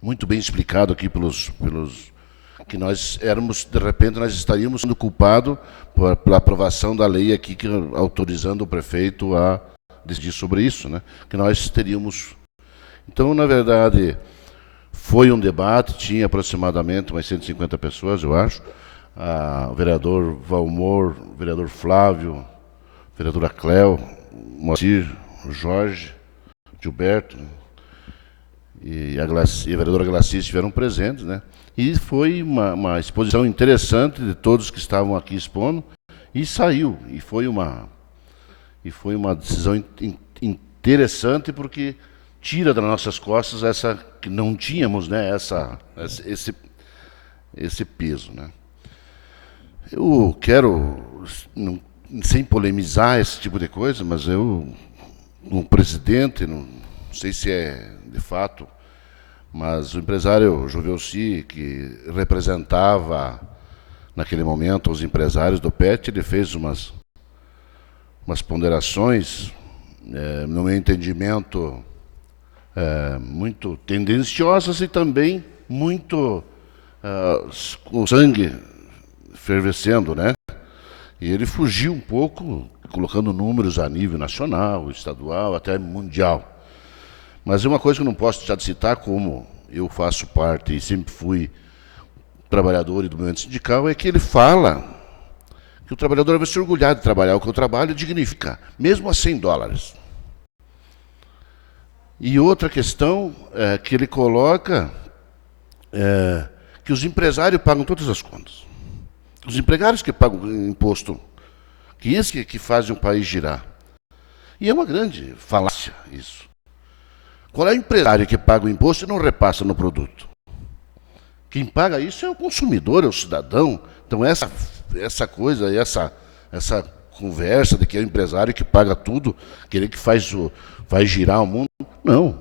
muito bem explicado aqui que nós éramos, de repente, nós estaríamos sendo culpados pela aprovação da lei aqui, autorizando o prefeito a decidir sobre isso, né? Que nós teríamos... Então, na verdade, foi um debate, tinha aproximadamente umas 150 pessoas, eu acho. O vereador Valmor, o vereador Flávio, a vereadora Cléo, Moacir, o Jorge, Gilberto, né? E a vereadora Glacis estiveram presentes, né? E foi uma exposição interessante de todos que estavam aqui expondo, e saiu, e foi uma decisão interessante, porque tira das nossas costas essa que não tínhamos, né? Esse peso, né? Eu quero, sem polemizar esse tipo de coisa, mas eu, como presidente, não sei se é de fato, mas o empresário Juvelci, que representava naquele momento os empresários do PET, ele fez umas ponderações, no meu entendimento, muito tendenciosas e também muito com sangue fervescendo, né? E ele fugiu um pouco, colocando números a nível nacional, estadual, até mundial. Mas é uma coisa que eu não posso deixar de citar, como eu faço parte e sempre fui trabalhador e do movimento sindical, é que ele fala que o trabalhador vai se orgulhar de trabalhar o que eu trabalho e dignifica, mesmo a $100. E outra questão que ele coloca que os empresários pagam todas as contas. Os empregários que pagam imposto, que esses que fazem o país girar. E é uma grande falácia isso. Qual é o empresário que paga o imposto e não repassa no produto? Quem paga isso é o consumidor, é o cidadão. Então essa coisa, essa conversa de que é o empresário que paga tudo, querer que vai girar o mundo, não.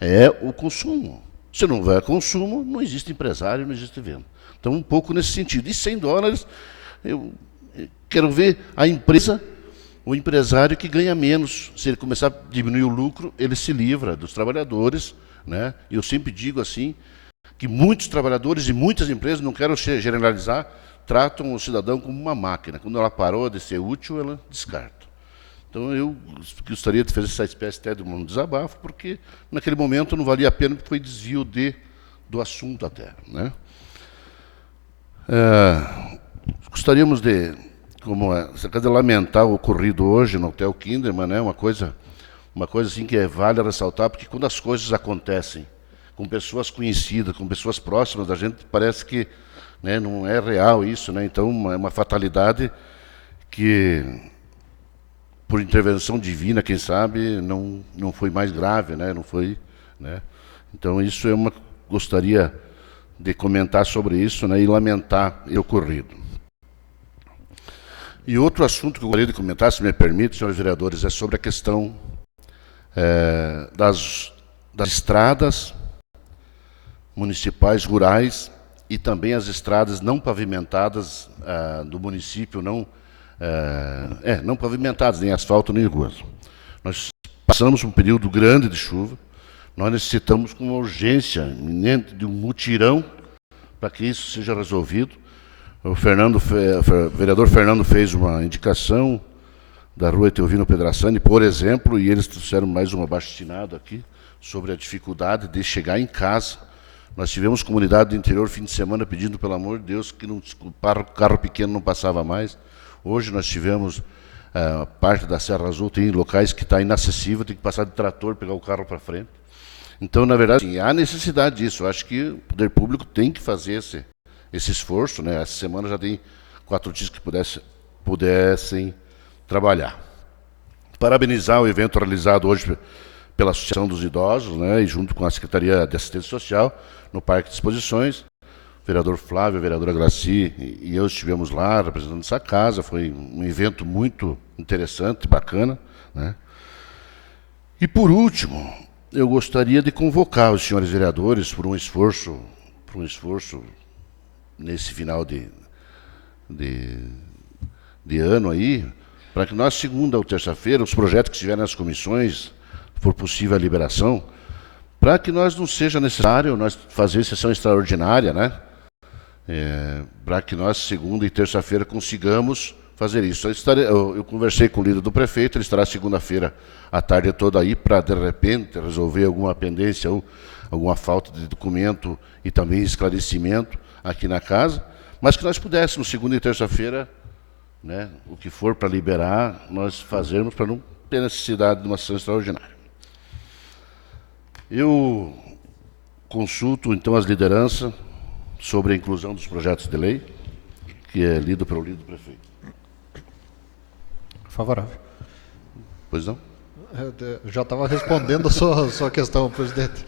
É o consumo. Se não vai a consumo, não existe empresário, não existe venda. Então, um pouco nesse sentido. E $100, eu quero ver a empresa, o empresário que ganha menos. Se ele começar a diminuir o lucro, ele se livra dos trabalhadores, né? E eu sempre digo assim, que muitos trabalhadores e muitas empresas, não quero generalizar, tratam o cidadão como uma máquina. Quando ela parou de ser útil, ela descarta. Então, eu gostaria de fazer essa espécie até de um desabafo, porque naquele momento não valia a pena, porque foi desvio do assunto até, né? Gostaríamos de, lamentar o ocorrido hoje no Hotel Kinderman, né? Uma coisa assim que vale ressaltar, porque quando as coisas acontecem com pessoas conhecidas, com pessoas próximas da gente, parece que, né, não é real isso, né? Então, é uma fatalidade que, por intervenção divina, quem sabe, não foi mais grave, né? Não foi, né? Então, isso gostaria de comentar sobre isso, né, e lamentar o ocorrido. E outro assunto que eu gostaria de comentar, se me permite, senhores vereadores, é sobre a questão das estradas municipais rurais e também as estradas não pavimentadas do município, não pavimentadas, nem asfalto, nem ruas. Nós passamos um período grande de chuva, nós necessitamos com urgência iminente de um mutirão para que isso seja resolvido. O vereador Fernando fez uma indicação da rua Etelvino Pedrassani, por exemplo, e eles trouxeram mais um abaixo-assinado aqui sobre a dificuldade de chegar em casa. Nós tivemos comunidade do interior fim de semana pedindo, pelo amor de Deus, que o carro pequeno não passava mais. Hoje nós tivemos parte da Serra Azul, tem locais que está inacessível, tem que passar de trator, pegar o carro para frente. Então, na verdade, sim, há necessidade disso. Eu acho que o poder público tem que fazer esse esforço, né? Essa semana já tem 4 dias que pudessem trabalhar. Parabenizar o evento realizado hoje pela Associação dos Idosos, né? E junto com a Secretaria de Assistência Social, no Parque de Exposições. O vereador Flávio, a vereadora Graci e eu estivemos lá representando essa casa. Foi um evento muito interessante, bacana, né? E, por último, eu gostaria de convocar os senhores vereadores por um esforço nesse final de ano aí, para que nós, segunda ou terça-feira, os projetos que estiverem nas comissões, for possível a liberação, para que não seja necessário nós fazer sessão extraordinária, né? Para que nós, segunda e terça-feira, consigamos fazer isso. Eu conversei com o líder do prefeito, ele estará segunda-feira à tarde toda aí para, de repente, resolver alguma pendência ou alguma falta de documento e também esclarecimento aqui na casa, mas que nós pudéssemos, segunda e terça-feira, né, o que for para liberar, nós fazermos para não ter necessidade de uma sessão extraordinária. Eu consulto, então, as lideranças sobre a inclusão dos projetos de lei, que é lido pelo líder do prefeito. Favorável. Pois não? Eu já estava respondendo a sua questão, presidente.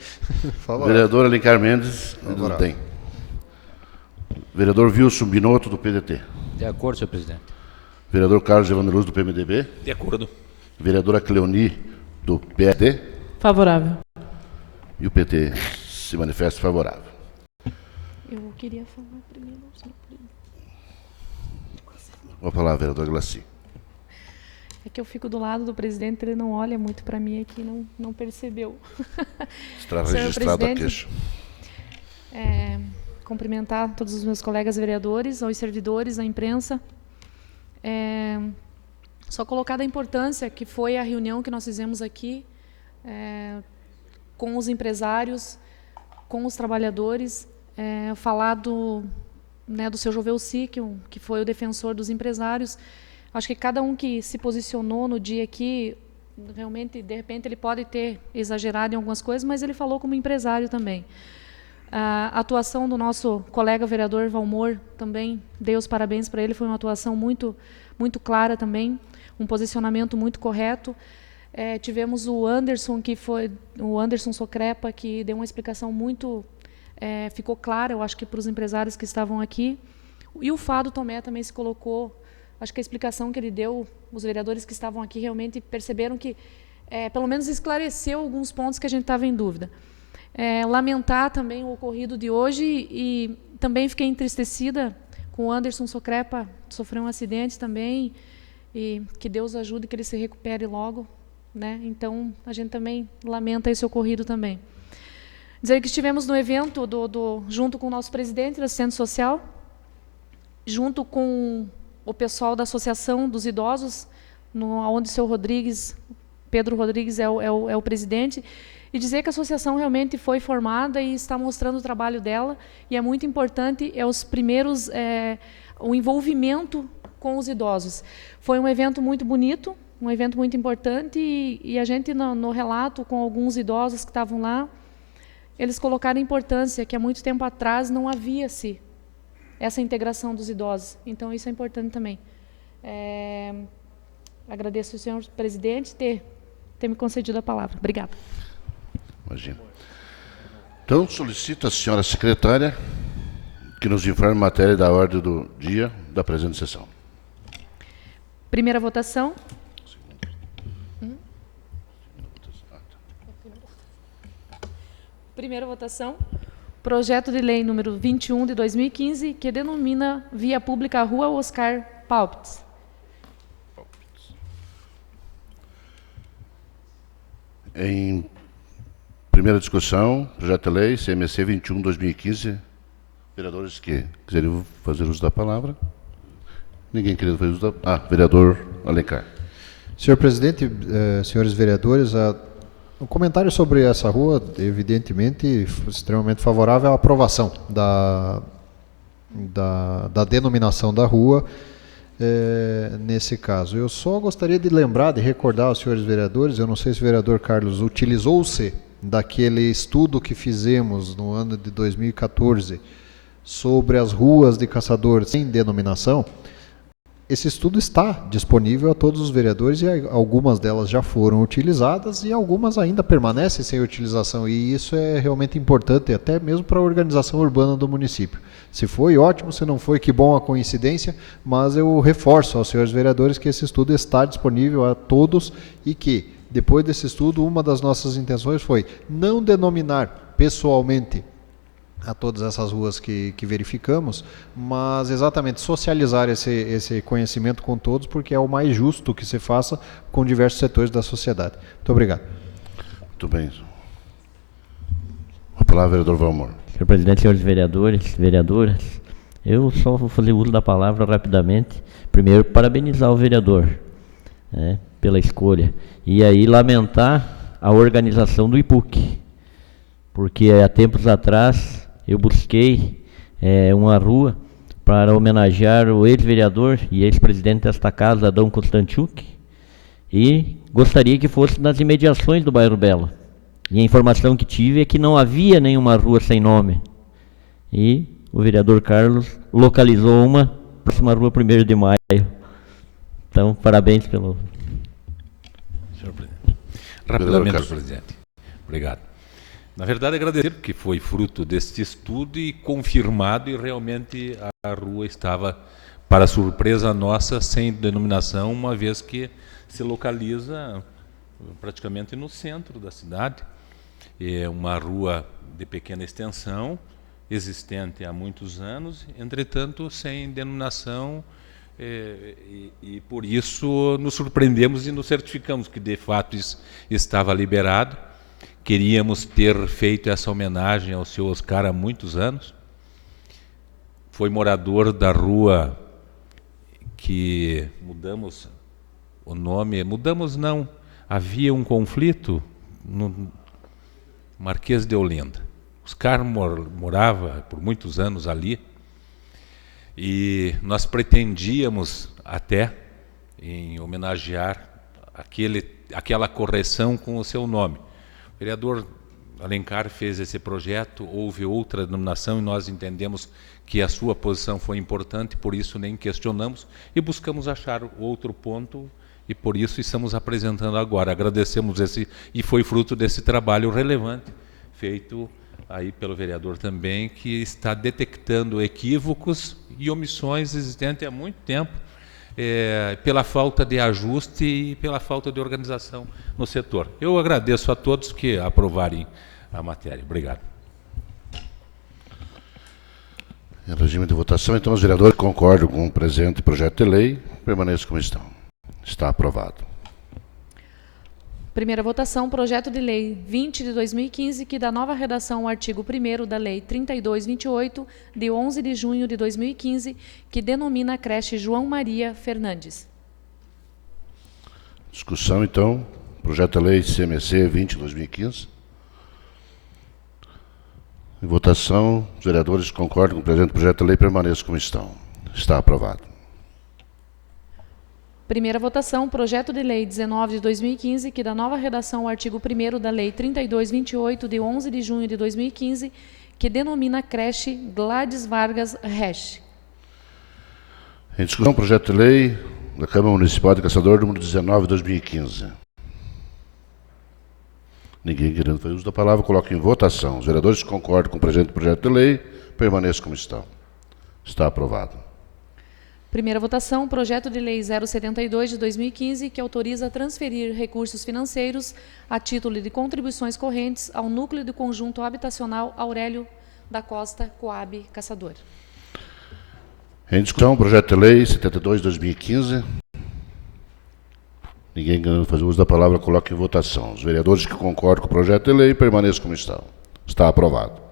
Favorável. Vereador Alencar Mendes, não tem. Vereador Wilson Binotto, do PDT. De acordo, senhor presidente. Vereador Carlos Giovanni Luz, do PMDB. De acordo. Vereadora Cleoni, do PSD. Favorável. E o PT se manifesta favorável. Eu queria falar primeiro, senhor presidente. Vou falar, vereador Glaci. É que eu fico do lado do presidente, ele não olha muito para mim aqui, não percebeu. Está Senhor registrado a presidente, queixa. Cumprimentar todos os meus colegas vereadores, aos servidores, à imprensa. Só colocar da importância que foi a reunião que nós fizemos aqui com os empresários, com os trabalhadores, falar do seu Jovelci, que foi o defensor dos empresários. Acho que cada um que se posicionou no dia aqui, realmente, de repente, ele pode ter exagerado em algumas coisas, mas ele falou como empresário também. A atuação do nosso colega vereador Valmor também, dei os parabéns para ele, foi uma atuação muito, muito clara também, um posicionamento muito correto. Tivemos o Anderson Socrepa, que deu uma explicação muito, ficou clara, eu acho que para os empresários que estavam aqui. E o Fado Tomé também se colocou. Acho que a explicação que ele deu, os vereadores que estavam aqui realmente perceberam que, pelo menos, esclareceu alguns pontos que a gente estava em dúvida. Lamentar também o ocorrido de hoje e também fiquei entristecida com o Anderson Socrepa, sofreu um acidente também, e que Deus ajude que ele se recupere logo, né? Então, a gente também lamenta esse ocorrido também. Dizer que estivemos no evento junto com o nosso presidente da assistente social, junto com o pessoal da Associação dos Idosos, onde o seu Pedro Rodrigues é o presidente, e dizer que a associação realmente foi formada e está mostrando o trabalho dela, e é muito importante, os primeiros, o envolvimento com os idosos. Foi um evento muito bonito, um evento muito importante, e a gente, no relato com alguns idosos que estavam lá, eles colocaram a importância que há muito tempo atrás não havia-se essa integração dos idosos. Então, isso é importante também. Agradeço ao senhor presidente ter me concedido a palavra. Obrigada. Imagina. Então, solicito à senhora secretária que nos informe a matéria da ordem do dia da presente sessão. Primeira votação. Primeira votação. Projeto de lei número 21 de 2015, que denomina Via Pública Rua Oscar Paupitz. Em primeira discussão, projeto de lei CMC 21/2015. Vereadores que quiserem fazer uso da palavra. Ninguém querendo fazer uso da... vereador Alencar. Senhor presidente, senhores vereadores, um comentário sobre essa rua, evidentemente, extremamente favorável à aprovação da denominação da rua, nesse caso. Eu só gostaria de lembrar, de recordar aos senhores vereadores, eu não sei se o vereador Carlos utilizou-se daquele estudo que fizemos no ano de 2014 sobre as ruas de caçadores sem denominação. Esse estudo está disponível a todos os vereadores e algumas delas já foram utilizadas e algumas ainda permanecem sem utilização, e isso é realmente importante até mesmo para a organização urbana do município. Se foi, ótimo; se não foi, que bom a coincidência, mas eu reforço aos senhores vereadores que esse estudo está disponível a todos e que, depois desse estudo, uma das nossas intenções foi não denominar pessoalmente a todas essas ruas que verificamos, mas exatamente socializar esse conhecimento com todos, porque é o mais justo que se faça com diversos setores da sociedade. Muito obrigado. Muito bem. A palavra, vereador Valmor. Senhor presidente, senhores vereadores, vereadoras, eu só vou fazer uso da palavra rapidamente. Primeiro, parabenizar o vereador, né, pela escolha. E aí lamentar a organização do IPUC, porque há tempos atrás eu busquei uma rua para homenagear o ex-vereador e ex-presidente desta casa, Adão Constantiuk, e gostaria que fosse nas imediações do bairro Belo. E a informação que tive é que não havia nenhuma rua sem nome. E o vereador Carlos localizou uma próxima rua 1º de Maio. Então, parabéns pelo... Senhor presidente. Rapidamente, senhor presidente. Obrigado. Na verdade, agradecer porque foi fruto deste estudo e confirmado, e realmente a rua estava, para surpresa nossa, sem denominação, uma vez que se localiza praticamente no centro da cidade. É uma rua de pequena extensão, existente há muitos anos, entretanto sem denominação, e por isso nos surpreendemos e nos certificamos que de fato isso estava liberado. Queríamos ter feito essa homenagem ao seu Oscar há muitos anos. Foi morador da rua que mudamos o nome, mudamos não, havia um conflito no Marquês de Olinda. Oscar morava por muitos anos ali, e nós pretendíamos até em homenagear aquela correção com o seu nome. O vereador Alencar fez esse projeto, houve outra denominação e nós entendemos que a sua posição foi importante, por isso nem questionamos e buscamos achar outro ponto, e por isso estamos apresentando agora. Agradecemos e foi fruto desse trabalho relevante feito aí pelo vereador também, que está detectando equívocos e omissões existentes há muito tempo, pela falta de ajuste e pela falta de organização no setor. Eu agradeço a todos que aprovarem a matéria. Obrigado. Em regime de votação, então, os vereadores que concordam com o presente projeto de lei permaneçam como estão. Está aprovado. Primeira votação, projeto de lei 20 de 2015, que dá nova redação ao artigo 1º da lei 3228, de 11 de junho de 2015, que denomina a creche João Maria Fernandes. Discussão, então, projeto de lei CMC 20 de 2015. Em votação, os vereadores que concordam com o presente projeto de lei permaneçam como estão. Está aprovado. Primeira votação, projeto de lei 19 de 2015, que dá nova redação ao artigo 1º da lei 3228, de 11 de junho de 2015, que denomina a creche Gladys Vargas Resch. Em discussão, projeto de lei da Câmara Municipal de Caçador, número 19 de 2015. Ninguém querendo fazer uso da palavra, coloco em votação. Os vereadores que concordam com o presente projeto de lei permaneçam como estão. Está aprovado. Primeira votação, projeto de lei 072 de 2015, que autoriza a transferir recursos financeiros a título de contribuições correntes ao núcleo do conjunto habitacional Aurélio da Costa Coab Caçador. Em discussão, projeto de lei 72 de 2015. Ninguém querendo fazer uso da palavra, coloque em votação. Os vereadores que concordam com o projeto de lei permaneçam como estão. Está aprovado.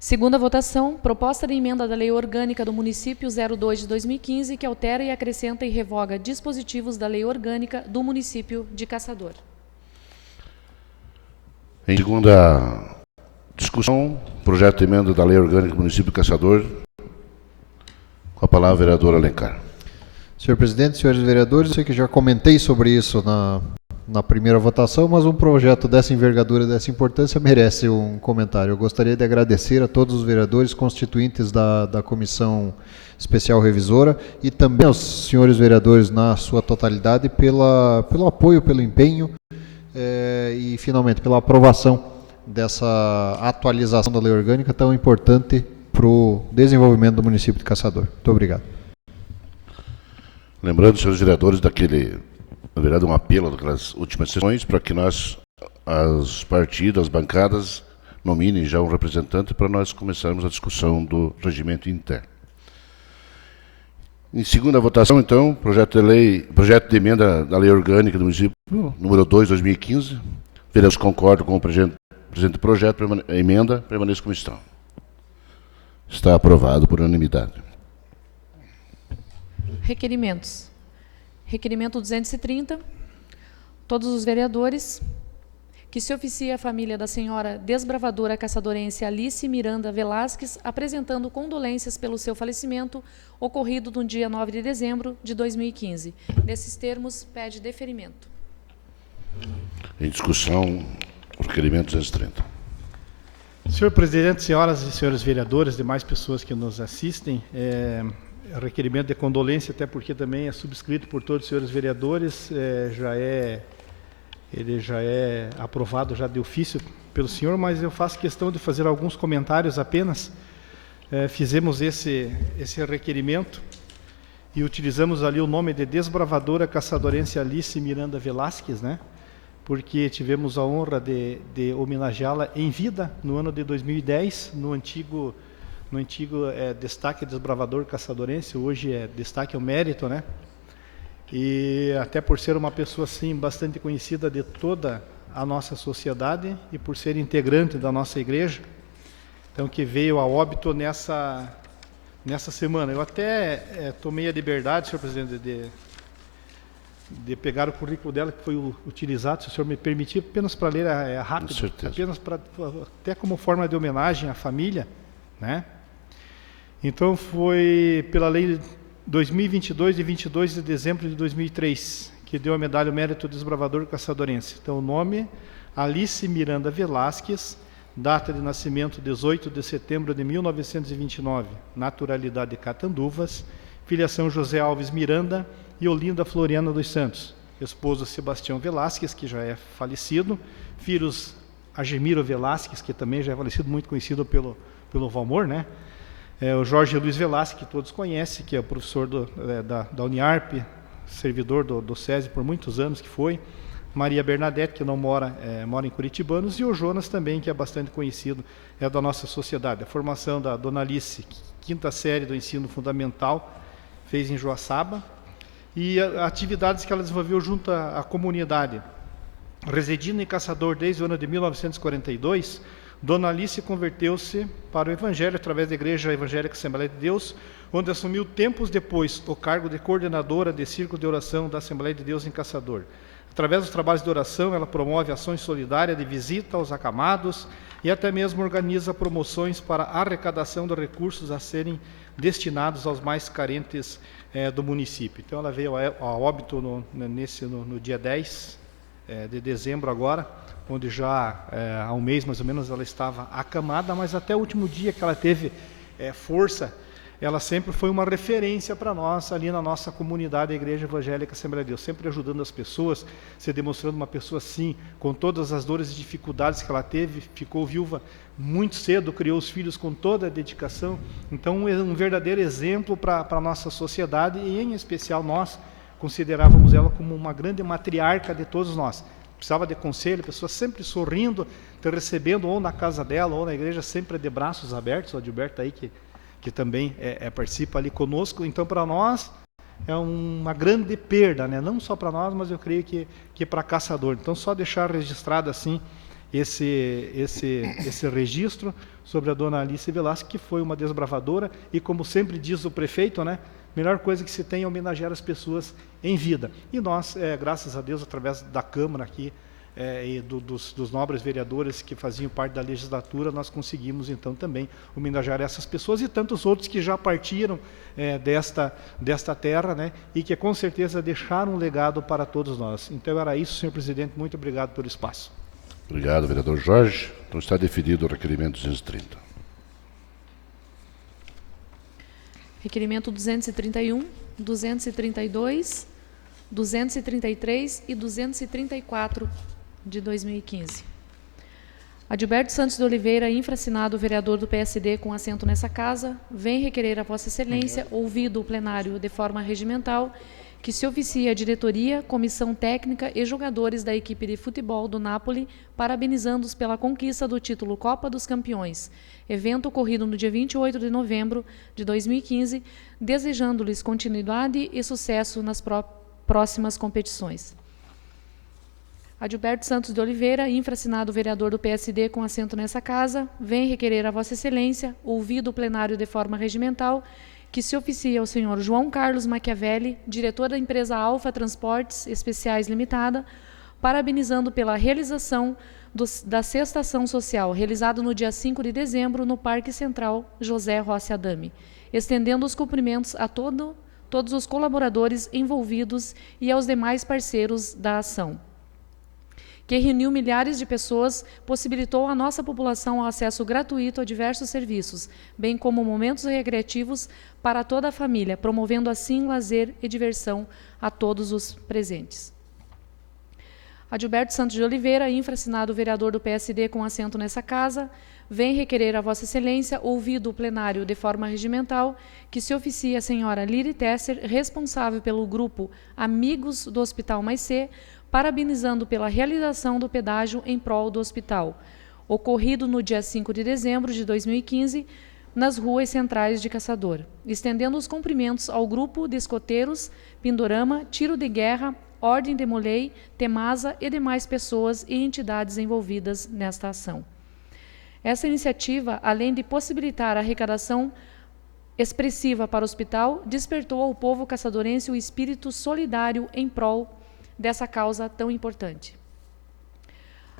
Segunda votação, proposta de emenda da Lei Orgânica do Município 02 de 2015, que altera e acrescenta e revoga dispositivos da Lei Orgânica do Município de Caçador. Em segunda discussão, projeto de emenda da Lei Orgânica do Município de Caçador. Com a palavra, vereador Alencar. Senhor presidente, senhores vereadores, eu sei que já comentei sobre isso na primeira votação, mas um projeto dessa envergadura, dessa importância, merece um comentário. Eu gostaria de agradecer a todos os vereadores constituintes da Comissão Especial Revisora e também aos senhores vereadores na sua totalidade pelo apoio, pelo empenho e, finalmente, pela aprovação dessa atualização da lei orgânica tão importante para o desenvolvimento do município de Caçador. Muito obrigado. Lembrando, senhores vereadores, na verdade, um apelo daquelas últimas sessões para que nós, as partidas, as bancadas, nominem já um representante para nós começarmos a discussão do regimento interno. Em segunda votação, então, projeto de emenda da Lei Orgânica do Município, número 2, 2015. Vereadores concordam com o Presente projeto, emenda, permaneça como está. Está aprovado por unanimidade. Requerimentos. Requerimento 230. Todos os vereadores que se oficia a família da senhora desbravadora caçadorense Alice Miranda Velasquez, apresentando condolências pelo seu falecimento, ocorrido no dia 9 de dezembro de 2015. Nesses termos, pede deferimento. Em discussão, o requerimento 230. Senhor presidente, senhoras e senhores vereadores, demais pessoas que nos assistem, requerimento de condolência, até porque também é subscrito por todos os senhores vereadores, ele já é aprovado já de ofício pelo senhor, mas eu faço questão de fazer alguns comentários apenas. Fizemos esse requerimento e utilizamos ali o nome de desbravadora caçadorense Alice Miranda Velasquez, né? Porque tivemos a honra de homenageá-la em vida no ano de 2010, no antigo destaque desbravador caçadorense, hoje é destaque ao mérito, né? E até por ser uma pessoa assim bastante conhecida de toda a nossa sociedade e por ser integrante da nossa igreja, então que veio a óbito nessa semana. Eu até tomei a liberdade, senhor presidente, de pegar o currículo dela, que foi utilizado, se o senhor me permitir, apenas para ler rápido, Com certeza. apenas até como forma de homenagem à família, né? Então foi pela lei 2022, de 22 de dezembro de 2003, que deu a medalha ao mérito desbravador caçadorense. Então, o nome, Alice Miranda Velasquez, data de nascimento 18 de setembro de 1929, naturalidade Catanduvas, filiação José Alves Miranda e Olinda Floriana dos Santos, esposo Sebastião Velasquez, que já é falecido, filhos Agemiro Velasquez, que também já é falecido, muito conhecido pelo Valmor, né? O Jorge Luiz Velasquez, que todos conhecem, que é o professor da Uniarp, servidor do SESI por muitos anos que foi, Maria Bernadette, que não mora em Curitibanos, e o Jonas também, que é bastante conhecido, é da nossa sociedade. A formação da Dona Alice, quinta série do ensino fundamental, fez em Joaçaba, e atividades que ela desenvolveu junto à comunidade. Residindo em Caçador desde o ano de 1942, Dona Alice converteu-se para o Evangelho através da Igreja Evangélica Assembleia de Deus, onde assumiu tempos depois o cargo de coordenadora de Círculo de Oração da Assembleia de Deus em Caçador. Através dos trabalhos de oração, ela promove ações solidárias de visita aos acamados e até mesmo organiza promoções para a arrecadação de recursos a serem destinados aos mais carentes do município. Então, ela veio a óbito no dia 10 de dezembro agora, onde já há um mês mais ou menos ela estava acamada, mas até o último dia que ela teve força, ela sempre foi uma referência para nós ali na nossa comunidade, a Igreja Evangélica Assembleia de Deus, sempre ajudando as pessoas, se demonstrando uma pessoa assim, com todas as dores e dificuldades que ela teve, ficou viúva muito cedo, criou os filhos com toda a dedicação, então um verdadeiro exemplo para a nossa sociedade e em especial nós considerávamos ela como uma grande matriarca de todos nós. Precisava de conselho, a pessoa sempre sorrindo, te recebendo ou na casa dela ou na igreja, sempre de braços abertos. O Adilberto aí que também participa ali conosco. Então, para nós, é uma grande perda, né? Não só para nós, mas eu creio que para Caçador. Então, só deixar registrado assim esse registro sobre a Dona Alice Velasquez, que foi uma desbravadora e, como sempre diz o prefeito, né? Melhor coisa que se tem é homenagear as pessoas em vida. E nós, graças a Deus, através da Câmara aqui e dos nobres vereadores que faziam parte da legislatura, nós conseguimos então também homenagear essas pessoas e tantos outros que já partiram desta terra, né, e que com certeza deixaram um legado para todos nós. Então era isso, senhor presidente, muito obrigado pelo espaço. Obrigado, vereador Jorge. Então está definido o requerimento 230. Requerimento 231, 232, 233 e 234 de 2015. Adilberto Santos de Oliveira, infraassinado vereador do PSD com assento nessa casa, vem requerer a Vossa Excelência, ouvido o plenário de forma regimental, que se oficie a diretoria, comissão técnica e jogadores da equipe de futebol do Napoli, parabenizando-os pela conquista do título Copa dos Campeões, evento ocorrido no dia 28 de novembro de 2015, desejando-lhes continuidade e sucesso nas próximas competições. Adilberto Santos de Oliveira, infraassinado vereador do PSD com assento nessa casa, vem requerer a Vossa Excelência, ouvido o plenário de forma regimental, que se oficie ao senhor João Carlos Machiavelli, diretor da empresa Alfa Transportes Especiais Limitada, parabenizando pela realização da Sexta Ação Social, realizada no dia 5 de dezembro no Parque Central José Rossi Adame, estendendo os cumprimentos a todos os colaboradores envolvidos e aos demais parceiros da ação, que reuniu milhares de pessoas, possibilitou à nossa população o acesso gratuito a diversos serviços, bem como momentos recreativos para toda a família, promovendo assim lazer e diversão a todos os presentes. Adilberto Santos de Oliveira, infraassinado vereador do PSD com assento nessa casa, vem requerer a Vossa Excelência, ouvido o plenário de forma regimental, que se oficie a senhora Liri Tesser, responsável pelo grupo Amigos do Hospital Maicê, parabenizando pela realização do pedágio em prol do hospital, ocorrido no dia 5 de dezembro de 2015, nas ruas centrais de Caçador, estendendo os cumprimentos ao grupo de escoteiros, Pindorama, Tiro de Guerra, Ordem de Molay, Temasa e demais pessoas e entidades envolvidas nesta ação. Essa iniciativa, além de possibilitar a arrecadação expressiva para o hospital, despertou ao povo caçadorense o espírito solidário em prol dessa causa tão importante.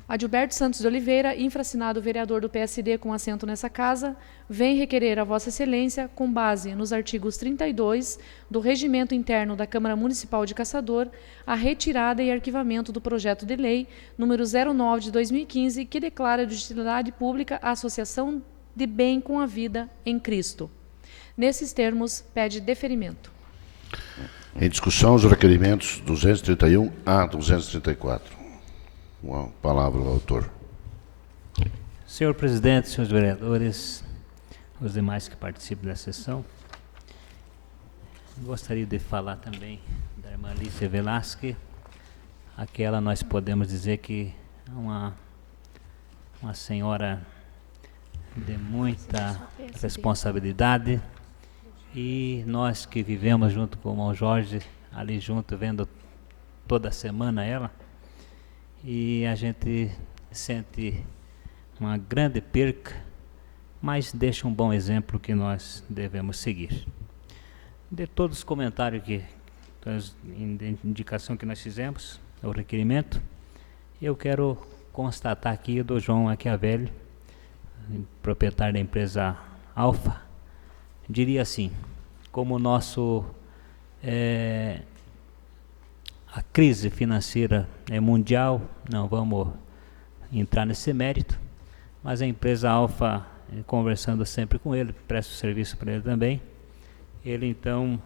Adilberto Santos de Oliveira, infraassinado vereador do PSD com assento nessa casa, vem requerer a Vossa Excelência, com base nos artigos 32 do Regimento Interno da Câmara Municipal de Caçador, a retirada e arquivamento do projeto de lei número 09 de 2015, que declara de utilidade pública a Associação de Bem com a Vida em Cristo. Nesses termos, pede deferimento. Em discussão, os requerimentos 231 a 234. Uma palavra ao autor. Senhor presidente, senhores vereadores, os demais que participam da sessão, gostaria de falar também da irmã Alicia Velasque, aquela nós podemos dizer que é uma senhora de muita responsabilidade, e nós que vivemos junto com o irmão Jorge, ali junto, vendo toda semana ela, e a gente sente uma grande perca, mas deixa um bom exemplo que nós devemos seguir. De todos os comentários indicação que nós fizemos, o requerimento, eu quero constatar aqui do João Machiavelli, proprietário da empresa Alfa, diria assim, como a crise financeira é mundial, não vamos entrar nesse mérito, mas a empresa Alfa, conversando sempre com ele, presto serviço para ele também, ele então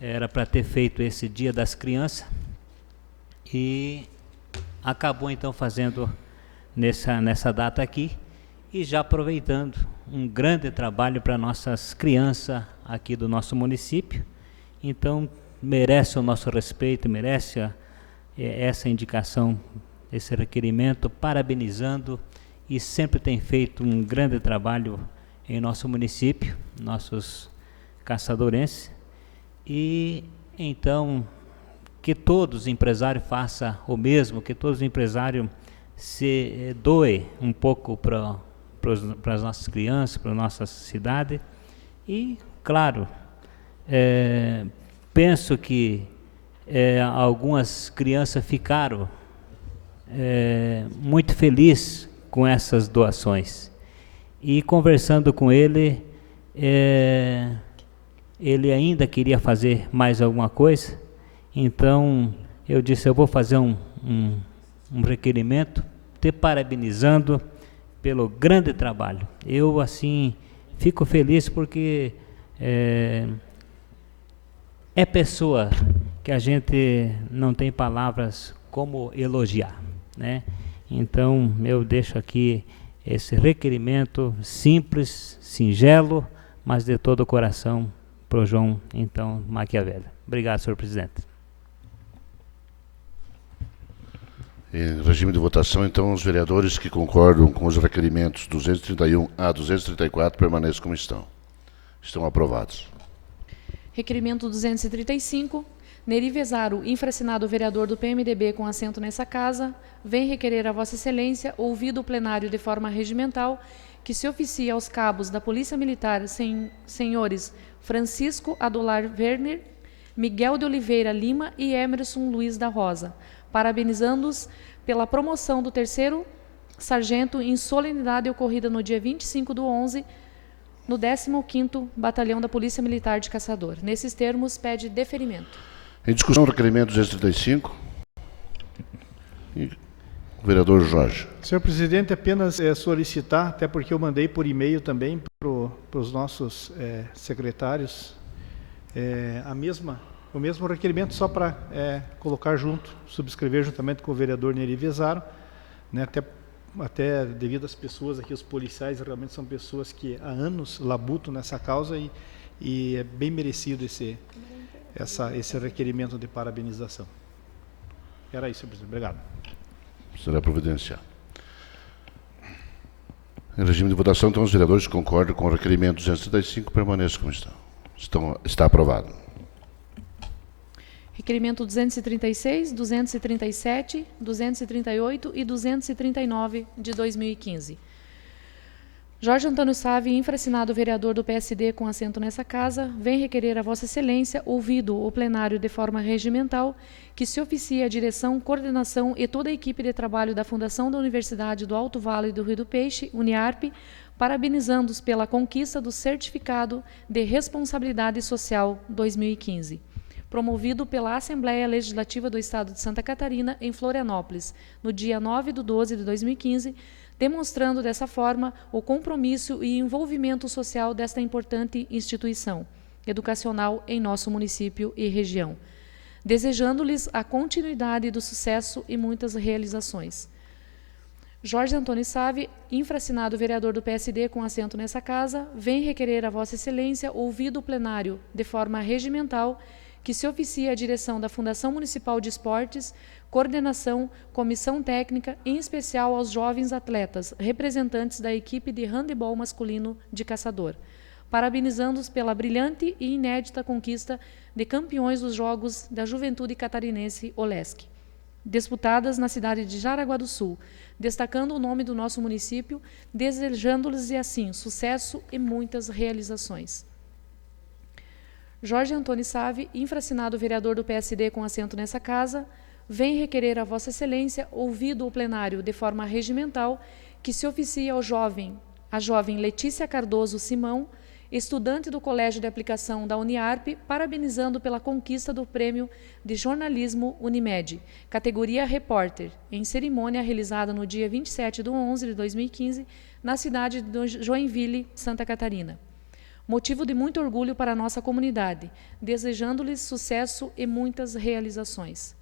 era para ter feito esse Dia das Crianças e acabou então fazendo nessa data aqui, e já aproveitando um grande trabalho para nossas crianças aqui do nosso município. Então merece o nosso respeito, merece essa indicação, esse requerimento, parabenizando, e sempre tem feito um grande trabalho em nosso município, nossos caçadorenses, e então que todos os empresários façam o mesmo, que todos os empresários se doem um pouco para as nossas crianças, para a nossa cidade. E, claro, penso que algumas crianças ficaram muito felizes com essas doações. E conversando com ele, ele ainda queria fazer mais alguma coisa, então eu disse, eu vou fazer um requerimento, te parabenizando pelo grande trabalho. Eu, assim, fico feliz porque é pessoa que a gente não tem palavras como elogiar, né? Então, eu deixo aqui esse requerimento simples, singelo, mas de todo o coração para o João, então, Machiavelli. Obrigado, senhor presidente. Em regime de votação, então, os vereadores que concordam com os requerimentos 231 a 234 permaneçam como estão. Estão aprovados. Requerimento 235, Neri Vezaro, infraassinado vereador do PMDB com assento nessa casa, vem requerer a Vossa Excelência, ouvido o plenário de forma regimental, que se oficie aos cabos da Polícia Militar, senhores Francisco Adolar Werner, Miguel de Oliveira Lima e Emerson Luiz da Rosa, parabenizando-os pela promoção do 3º sargento em solenidade ocorrida no dia 25/11, no 15º Batalhão da Polícia Militar de Caçador. Nesses termos, pede deferimento. Em discussão, requerimento 235. Vereador Jorge. Senhor presidente, apenas solicitar, até porque eu mandei por e-mail também para os nossos secretários, o mesmo requerimento, só para colocar junto, subscrever juntamente com o vereador Neri Vezaro, né, até devido às pessoas aqui, os policiais, realmente são pessoas que há anos labutam nessa causa e é bem merecido esse requerimento de parabenização. Era isso, senhor presidente. Obrigado. Será providenciado. Em regime de votação, então, os vereadores que concordam com o requerimento 235 permaneçam como estão. Está aprovado. Requerimento 236, 237, 238 e 239 de 2015. Jorge Antônio Sávio, infraassinado vereador do PSD com assento nessa casa, vem requerer a Vossa Excelência, ouvido o plenário de forma regimental, que se oficie a direção, coordenação e toda a equipe de trabalho da Fundação da Universidade do Alto Vale do Rio do Peixe, Uniarp, parabenizando-os pela conquista do Certificado de Responsabilidade Social 2015, promovido pela Assembleia Legislativa do Estado de Santa Catarina, em Florianópolis, no dia 9/12 de 2015, demonstrando dessa forma o compromisso e envolvimento social desta importante instituição educacional em nosso município e região, desejando-lhes a continuidade do sucesso e muitas realizações. Jorge Antônio Sávio, infraassinado vereador do PSD com assento nessa casa, vem requerer a Vossa Excelência, ouvido o plenário de forma regimental, que se oficie a direção da Fundação Municipal de Esportes, coordenação, comissão técnica, em especial aos jovens atletas, representantes da equipe de handebol masculino de Caçador, parabenizando-os pela brilhante e inédita conquista de campeões dos Jogos da Juventude Catarinense OLESC, disputadas na cidade de Jaraguá do Sul, destacando o nome do nosso município, desejando-lhes, assim, sucesso e muitas realizações. Jorge Antônio Sávio, infraassinado vereador do PSD com assento nessa casa, vem requerer a Vossa Excelência, ouvido o plenário de forma regimental, que se oficie a jovem Letícia Cardoso Simão, estudante do Colégio de Aplicação da Uniarp, parabenizando pela conquista do Prêmio de Jornalismo Unimed, categoria Repórter, em cerimônia realizada no dia 27/11 de 2015, na cidade de Joinville, Santa Catarina. Motivo de muito orgulho para a nossa comunidade, desejando-lhes sucesso e muitas realizações.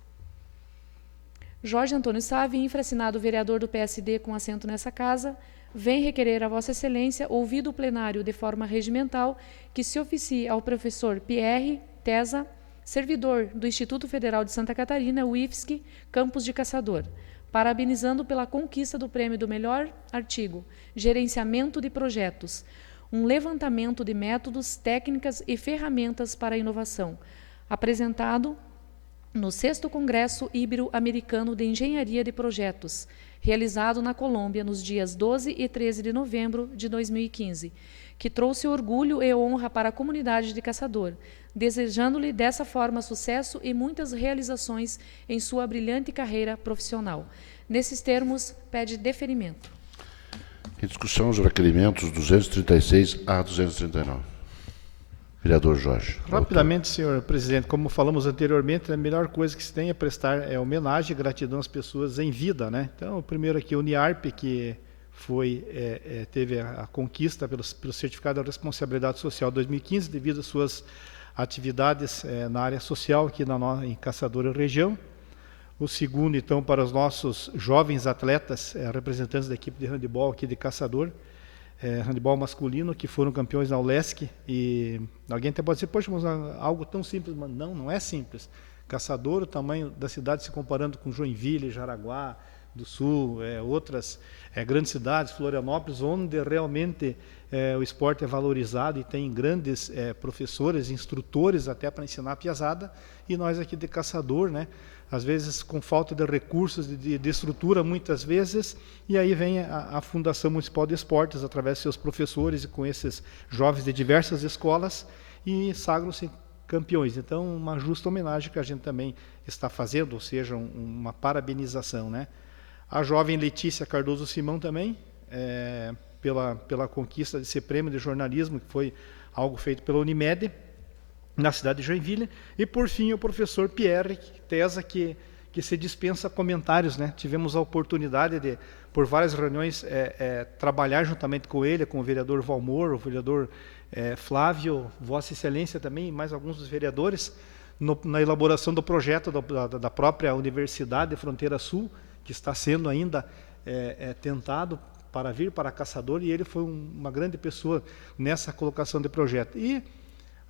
Jorge Antônio Sávio, infraassinado vereador do PSD com assento nessa casa, vem requerer a Vossa Excelência, ouvido o plenário de forma regimental, que se oficie ao professor Pierre Tesa, servidor do Instituto Federal de Santa Catarina, o IFSC, Campos de Caçador, parabenizando pela conquista do prêmio do melhor artigo, Gerenciamento de Projetos, um levantamento de métodos, técnicas e ferramentas para a inovação, apresentado no 6º Congresso Ibero-Americano de Engenharia de Projetos, realizado na Colômbia nos dias 12 e 13 de novembro de 2015, que trouxe orgulho e honra para a comunidade de Caçador, desejando-lhe dessa forma sucesso e muitas realizações em sua brilhante carreira profissional. Nesses termos, pede deferimento. Em discussão, os requerimentos 236 a 239. Vereador Jorge. Rapidamente, senhor presidente, como falamos anteriormente, a melhor coisa que se tem é prestar homenagem e gratidão às pessoas em vida, né? Então, o primeiro aqui, o Uniarp, que teve a conquista pelo Certificado de Responsabilidade Social 2015, devido às suas atividades na área social aqui em Caçador e região. O segundo, então, para os nossos jovens atletas, representantes da equipe de handebol aqui de Caçador, handebol masculino, que foram campeões na ULESC. E alguém até pode dizer, poxa, mas algo tão simples, mas não é simples. Caçador, o tamanho da cidade se comparando com Joinville, Jaraguá, do Sul, outras grandes cidades, Florianópolis, onde realmente o esporte é valorizado e tem grandes professores, instrutores até para ensinar a piazada, e nós aqui de Caçador, né? Às vezes com falta de recursos, de estrutura muitas vezes, e aí vem a Fundação Municipal de Esportes, através de seus professores e com esses jovens de diversas escolas, e sagram-se campeões. Então, uma justa homenagem que a gente também está fazendo, ou seja, uma parabenização, né? A jovem Letícia Cardoso Simão também, pela conquista desse prêmio de jornalismo, que foi algo feito pela Unimed, na cidade de Joinville. E, por fim, o professor Pierre Tesa, que se dispensa comentários, né? Tivemos a oportunidade de, por várias reuniões, trabalhar juntamente com ele, com o vereador Valmor, o vereador Flávio, Vossa Excelência também, e mais alguns dos vereadores, na elaboração do projeto da própria Universidade de Fronteira Sul, que está sendo ainda tentado para vir para Caçador, e ele foi uma grande pessoa nessa colocação de projeto. E,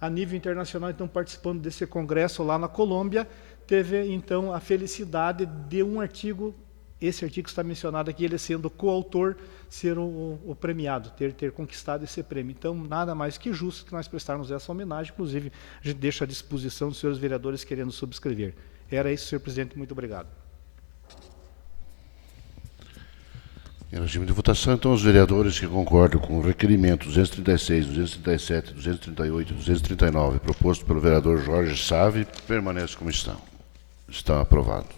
a nível internacional, então, participando desse congresso lá na Colômbia, teve, então, a felicidade de um artigo, esse artigo que está mencionado aqui, ele sendo coautor, ser o premiado, ter conquistado esse prêmio. Então, nada mais que justo que nós prestarmos essa homenagem, inclusive, a gente deixa à disposição dos senhores vereadores querendo subscrever. Era isso, senhor presidente, muito obrigado. Em regime de votação, então, os vereadores que concordam com o requerimento 236, 237, 238 e 239, proposto pelo vereador Jorge Save, permaneçam como estão. Está aprovado.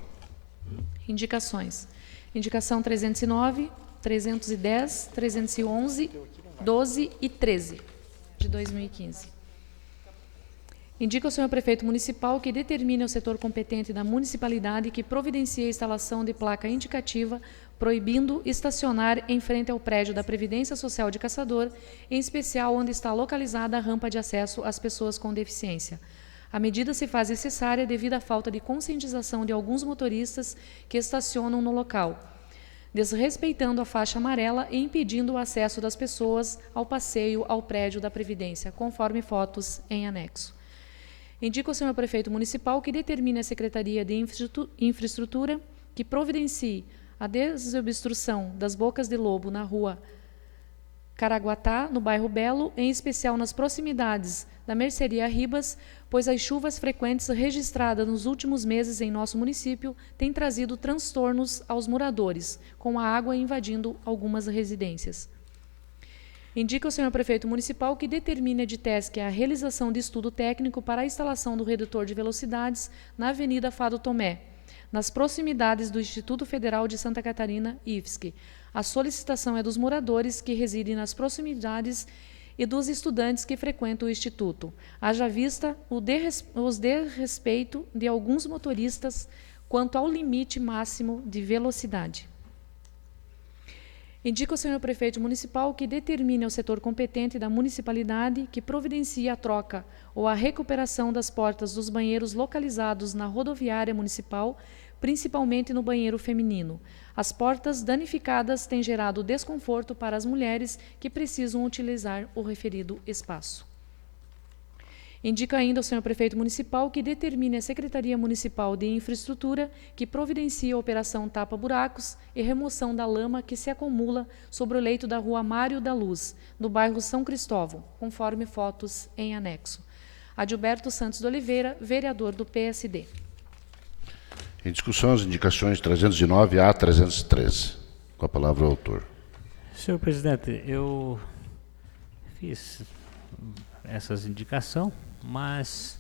Indicações. Indicação 309, 310, 311, 12 e 13, de 2015. Indica o senhor prefeito municipal que determine ao setor competente da municipalidade que providencie a instalação de placa indicativa proibindo estacionar em frente ao prédio da Previdência Social de Caçador, em especial onde está localizada a rampa de acesso às pessoas com deficiência. A medida se faz necessária devido à falta de conscientização de alguns motoristas que estacionam no local, desrespeitando a faixa amarela e impedindo o acesso das pessoas ao passeio ao prédio da Previdência, conforme fotos em anexo. Indica o senhor prefeito municipal que determine a Secretaria de Infraestrutura que providencie a desobstrução das bocas de lobo na rua Caraguatá, no bairro Belo, em especial nas proximidades da Mercearia Ribas, pois as chuvas frequentes registradas nos últimos meses em nosso município têm trazido transtornos aos moradores, com a água invadindo algumas residências. Indica o senhor prefeito municipal que determine a DITESC a realização de estudo técnico para a instalação do redutor de velocidades na Avenida Fado Tomé, nas proximidades do Instituto Federal de Santa Catarina, IFSC. A solicitação é dos moradores que residem nas proximidades e dos estudantes que frequentam o Instituto. Haja vista os desrespeito de alguns motoristas quanto ao limite máximo de velocidade. Indica o senhor prefeito municipal que determine ao setor competente da municipalidade que providencie a troca ou a recuperação das portas dos banheiros localizados na rodoviária municipal, principalmente no banheiro feminino. As portas danificadas têm gerado desconforto para as mulheres que precisam utilizar o referido espaço. Indica ainda o senhor prefeito municipal que determine a Secretaria Municipal de Infraestrutura que providencie a operação tapa-buracos e remoção da lama que se acumula sobre o leito da rua Mário da Luz, no bairro São Cristóvão, conforme fotos em anexo. Adilberto Santos de Oliveira, vereador do PSD. Em discussão, as indicações 309 a 313. Com a palavra o autor. Senhor presidente, eu fiz essas indicações, mas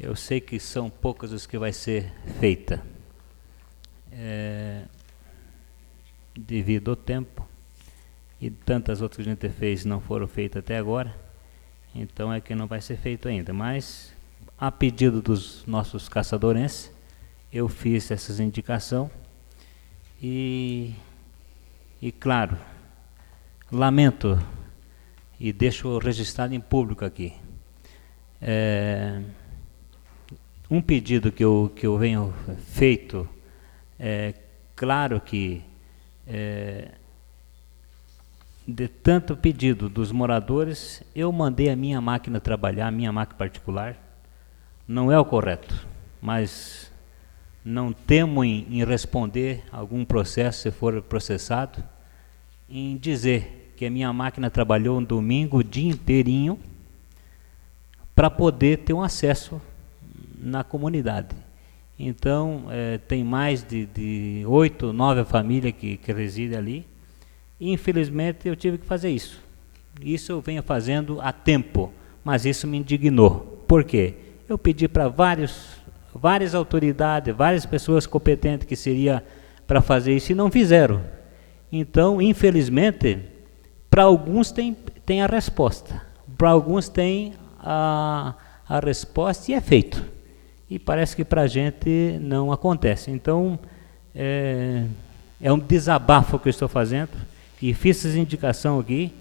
eu sei que são poucas as que vai ser feita. Devido ao tempo, e tantas outras que a gente fez não foram feitas até agora, então é que não vai ser feito ainda. Mas, a pedido dos nossos caçadorenses, eu fiz essas indicações e claro, lamento e deixo registrado em público aqui. Um pedido que eu venho feito, claro que de tanto pedido dos moradores, eu mandei a minha máquina trabalhar, a minha máquina particular. Não é o correto, mas não temo em responder algum processo, se for processado, em dizer que a minha máquina trabalhou um domingo o dia inteirinho para poder ter um acesso na comunidade. Então, tem mais de 8, 9 famílias que residem ali, e infelizmente eu tive que fazer isso. Isso eu venho fazendo há tempo, mas isso me indignou. Por quê? Eu pedi para várias autoridades, várias pessoas competentes que seria para fazer isso e não fizeram. Então, infelizmente, para alguns tem a resposta, para alguns tem a resposta e é feito. E parece que para a gente não acontece. Então, é um desabafo que eu estou fazendo e fiz essa indicação aqui.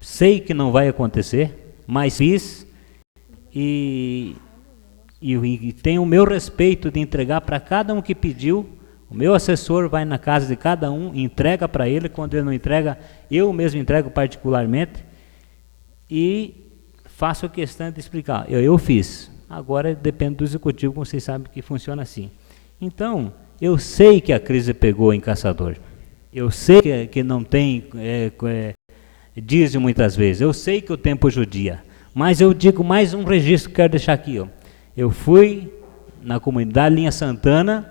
Sei que não vai acontecer, mas fiz e tenho o meu respeito de entregar para cada um que pediu. O meu assessor vai na casa de cada um, entrega para ele. Quando ele não entrega, eu mesmo entrego particularmente e faço questão de explicar. Eu fiz. Agora depende do executivo, como vocês sabem que funciona assim. Então, eu sei que a crise pegou em Caçador. Eu sei que não tem dízimo muitas vezes. Eu sei que o tempo judia. Mas eu digo mais um registro que quero deixar aqui. Ó. Eu fui na comunidade Linha Santana,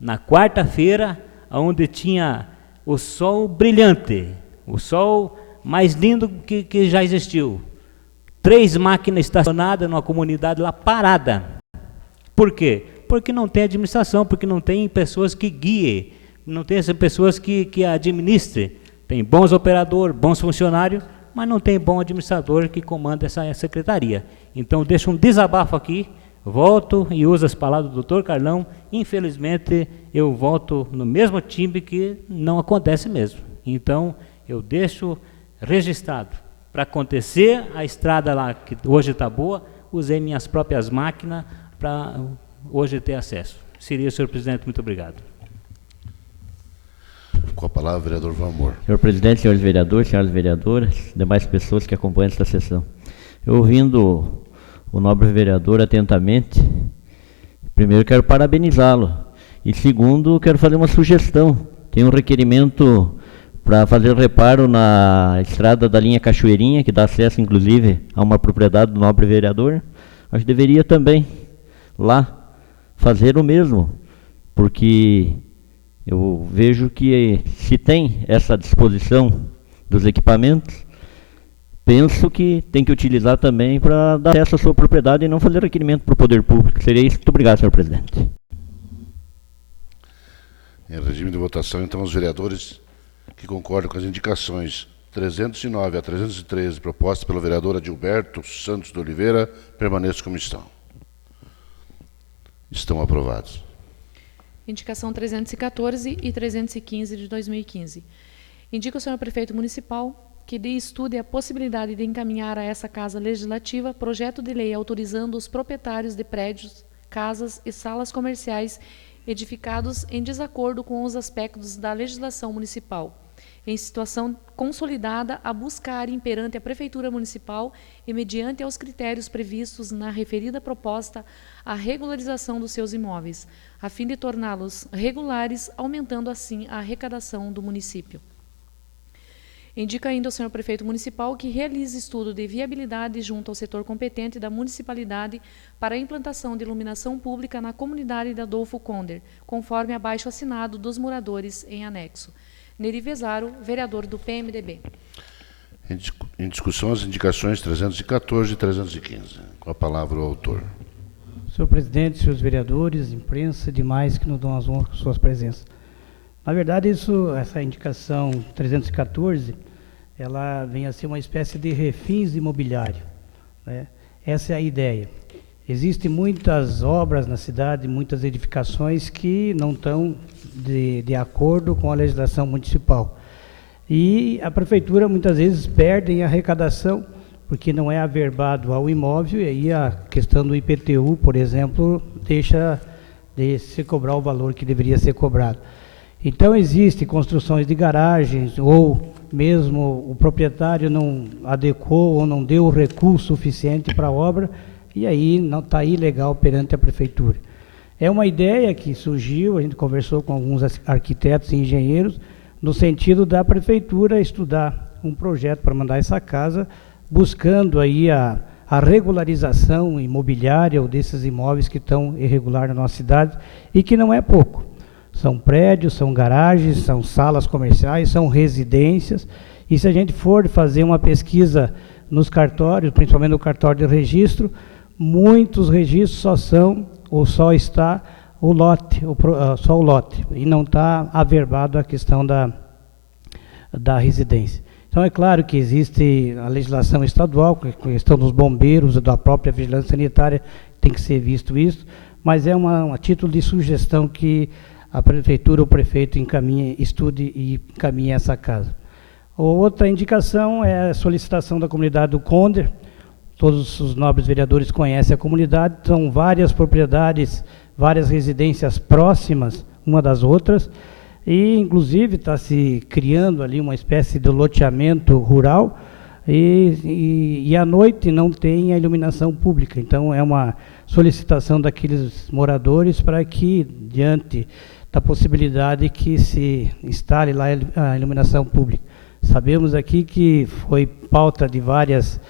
na quarta-feira, onde tinha o sol brilhante, o sol mais lindo que já existiu. 3 máquinas estacionadas numa comunidade lá parada. Por quê? Porque não tem administração, porque não tem pessoas que guiem, não tem essas pessoas que administrem. Tem bons operadores, bons funcionários, mas não tem bom administrador que comanda essa secretaria. Então, deixo um desabafo aqui, volto e uso as palavras do Dr. Carlão. Infelizmente, eu volto no mesmo time que não acontece mesmo. Então, eu deixo registrado. Para acontecer a estrada lá, que hoje está boa, usei minhas próprias máquinas para hoje ter acesso. Seria, senhor presidente, muito obrigado. Com a palavra, vereador Valmor. Senhor presidente, senhores vereadores, senhoras vereadoras, demais pessoas que acompanham esta sessão. Eu ouvindo o nobre vereador atentamente, primeiro quero parabenizá-lo e segundo quero fazer uma sugestão. Tem um requerimento para fazer reparo na estrada da linha Cachoeirinha, que dá acesso inclusive a uma propriedade do nobre vereador. Acho que deveria também lá fazer o mesmo, porque eu vejo que se tem essa disposição dos equipamentos, penso que tem que utilizar também para dar acesso à sua propriedade e não fazer requerimento para o poder público. Seria isso. Muito obrigado, senhor presidente. Em regime de votação, então, os vereadores que concordam com as indicações 309 a 313 propostas pelo vereador Adilberto Santos de Oliveira permaneçam como estão. Estão aprovados. Indicação 314 e 315 de 2015. Indica o senhor prefeito municipal que estude a possibilidade de encaminhar a essa Casa Legislativa projeto de lei autorizando os proprietários de prédios, casas e salas comerciais edificados em desacordo com os aspectos da legislação municipal, em situação consolidada a buscarem perante a Prefeitura Municipal e mediante aos critérios previstos na referida proposta a regularização dos seus imóveis, a fim de torná-los regulares, aumentando assim a arrecadação do município. Indica ainda ao senhor prefeito municipal que realize estudo de viabilidade junto ao setor competente da municipalidade para a implantação de iluminação pública na comunidade de Adolfo Conder, conforme abaixo assinado dos moradores em anexo. Neri Vezaro, vereador do PMDB. Em discussão as indicações 314 e 315. Com a palavra o autor. Senhor presidente, senhores vereadores, imprensa, demais que nos dão as honras com suas presenças. Na verdade, essa indicação 314, ela vem a ser uma espécie de refins imobiliário, né? Essa é a ideia. Existem muitas obras na cidade, muitas edificações que não estão de acordo com a legislação municipal. E a prefeitura muitas vezes perde a arrecadação, porque não é averbado ao imóvel, e aí a questão do IPTU, por exemplo, deixa de se cobrar o valor que deveria ser cobrado. Então, existem construções de garagens, ou mesmo o proprietário não adequou ou não deu o recurso suficiente para a obra, e aí não está ilegal perante a prefeitura. É uma ideia que surgiu, a gente conversou com alguns arquitetos e engenheiros, no sentido da prefeitura estudar um projeto para mandar essa casa, buscando aí a regularização imobiliária ou desses imóveis que estão irregular na nossa cidade, e que não é pouco. São prédios, são garagens, são salas comerciais, são residências, e se a gente for fazer uma pesquisa nos cartórios, principalmente no cartório de registro, muitos registros só são, ou só está o lote, só o lote, e não está averbado a questão da residência. Então é claro que existe a legislação estadual, a questão dos bombeiros, da própria vigilância sanitária, tem que ser visto isso, mas é a título de sugestão que a prefeitura ou o prefeito encaminhe, estude e encaminhe essa casa. Outra indicação é a solicitação da comunidade do Conder. Todos os nobres vereadores conhecem a comunidade, são várias propriedades, várias residências próximas uma das outras, e inclusive está se criando ali uma espécie de loteamento rural, e à noite não tem a iluminação pública. Então é uma solicitação daqueles moradores para que, diante da possibilidade que se instale lá a iluminação pública. Sabemos aqui que foi pauta de várias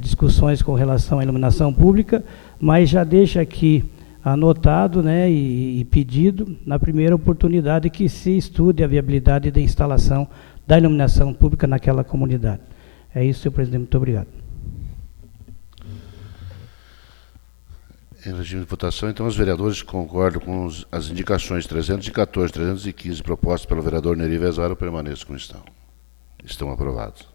discussões com relação à iluminação pública, mas já deixa aqui anotado, né, e pedido, na primeira oportunidade, que se estude a viabilidade da instalação da iluminação pública naquela comunidade. É isso, senhor presidente. Muito obrigado. Em regime de votação, então, os vereadores concordam com as indicações 314 e 315 propostas pelo vereador Neri Vezaro, permaneçam como estão. Estão aprovados.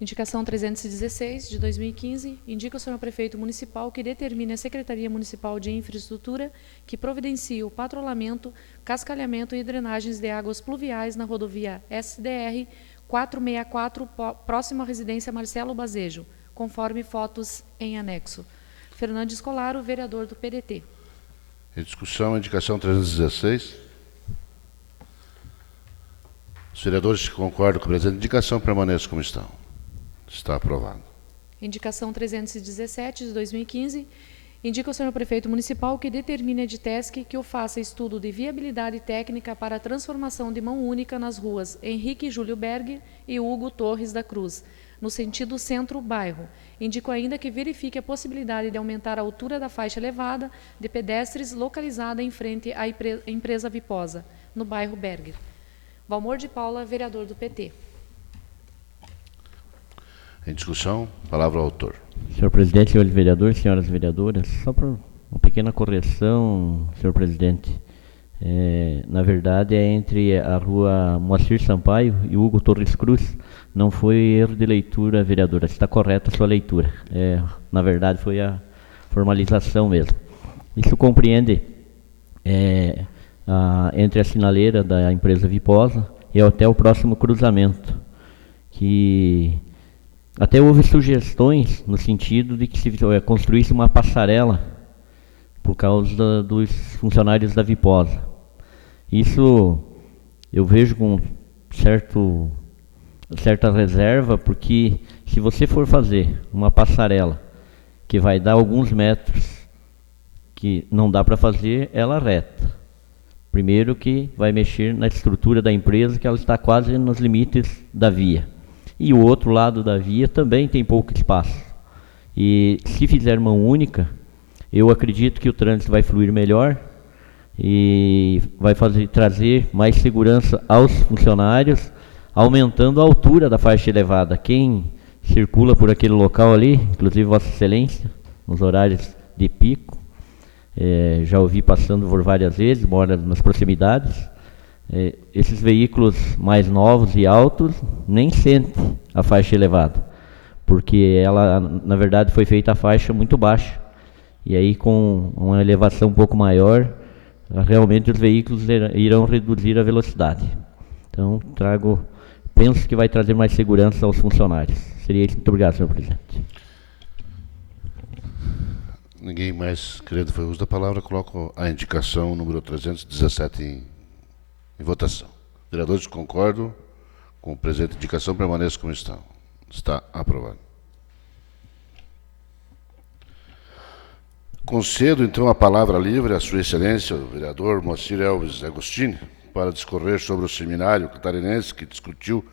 Indicação 316, de 2015, indica o senhor prefeito municipal que determine a Secretaria Municipal de Infraestrutura que providencie o patrulhamento, cascalhamento e drenagens de águas pluviais na rodovia SDR 464, próximo à residência Marcelo Bazejo, conforme fotos em anexo. Fernandes Colaro, vereador do PDT. Em discussão, a indicação 316. Os vereadores que concordam com a presente indicação permaneçam como estão. Está aprovado. Indicação 317, de 2015, indica o senhor prefeito municipal que determine a DITESC que o faça estudo de viabilidade técnica para a transformação de mão única nas ruas Henrique Júlio Berger e Hugo Torres da Cruz, no sentido centro-bairro. Indico ainda que verifique a possibilidade de aumentar a altura da faixa elevada de pedestres localizada em frente à empresa Viposa, no bairro Berger. Valmor de Paula, vereador do PT. Em discussão, palavra ao autor. Senhor presidente, senhores vereadores, senhoras vereadoras, só para uma pequena correção, senhor presidente. Na verdade, é entre a rua Moacir Sampaio e Hugo Torres Cruz. Não foi erro de leitura, vereadora. Está correta a sua leitura. Na verdade, foi a formalização mesmo. Isso compreende entre a sinaleira da empresa Viposa e até o próximo cruzamento, que até houve sugestões no sentido de que se construísse uma passarela por causa dos funcionários da Viposa. Isso eu vejo com certa reserva, porque se você for fazer uma passarela que vai dar alguns metros, que não dá para fazer ela reta. Primeiro que vai mexer na estrutura da empresa, que ela está quase nos limites da via. E o outro lado da via também tem pouco espaço. E se fizer mão única, eu acredito que o trânsito vai fluir melhor e vai trazer mais segurança aos funcionários, aumentando a altura da faixa elevada. Quem circula por aquele local ali, inclusive Vossa Excelência, nos horários de pico, já ouvi passando por várias vezes, mora nas proximidades, esses veículos mais novos e altos nem sentem a faixa elevada, porque ela, na verdade, foi feita a faixa muito baixa, e aí com uma elevação um pouco maior, realmente os veículos irão reduzir a velocidade. Então, penso que vai trazer mais segurança aos funcionários. Seria isso. Muito obrigado, senhor presidente. Ninguém mais querendo fazer uso da palavra, coloco a indicação número 317 em votação. Vereadores que concordam com a presente indicação permaneçam como estão. Está aprovado. Concedo, então, a palavra livre à Sua Excelência, o vereador Moacir Elvis Agostini, para discorrer sobre o seminário catarinense que discutiu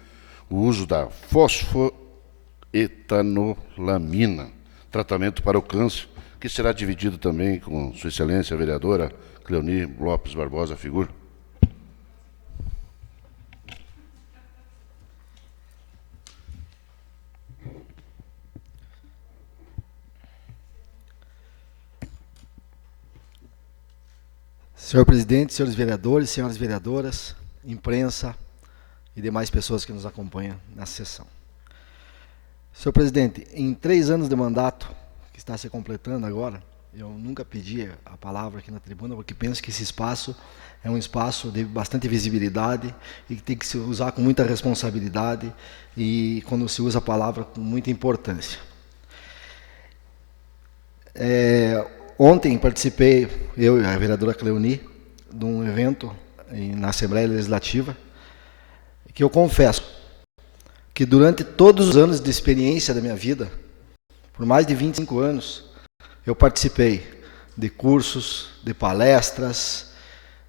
o uso da fosfoetanolamina, tratamento para o câncer, que será dividido também com Sua Excelência, a vereadora Cleoni Lopes Barbosa Figura. Senhor presidente, senhores vereadores, senhoras vereadoras, imprensa e demais pessoas que nos acompanham nessa sessão. Senhor presidente, em 3 anos de mandato, que está se completando agora, eu nunca pedi a palavra aqui na tribuna, porque penso que esse espaço é um espaço de bastante visibilidade e que tem que se usar com muita responsabilidade e quando se usa a palavra com muita importância. Ontem participei, eu e a vereadora Cleoni, de um evento na Assembleia Legislativa, que eu confesso que durante todos os anos de experiência da minha vida, por mais de 25 anos, eu participei de cursos, de palestras,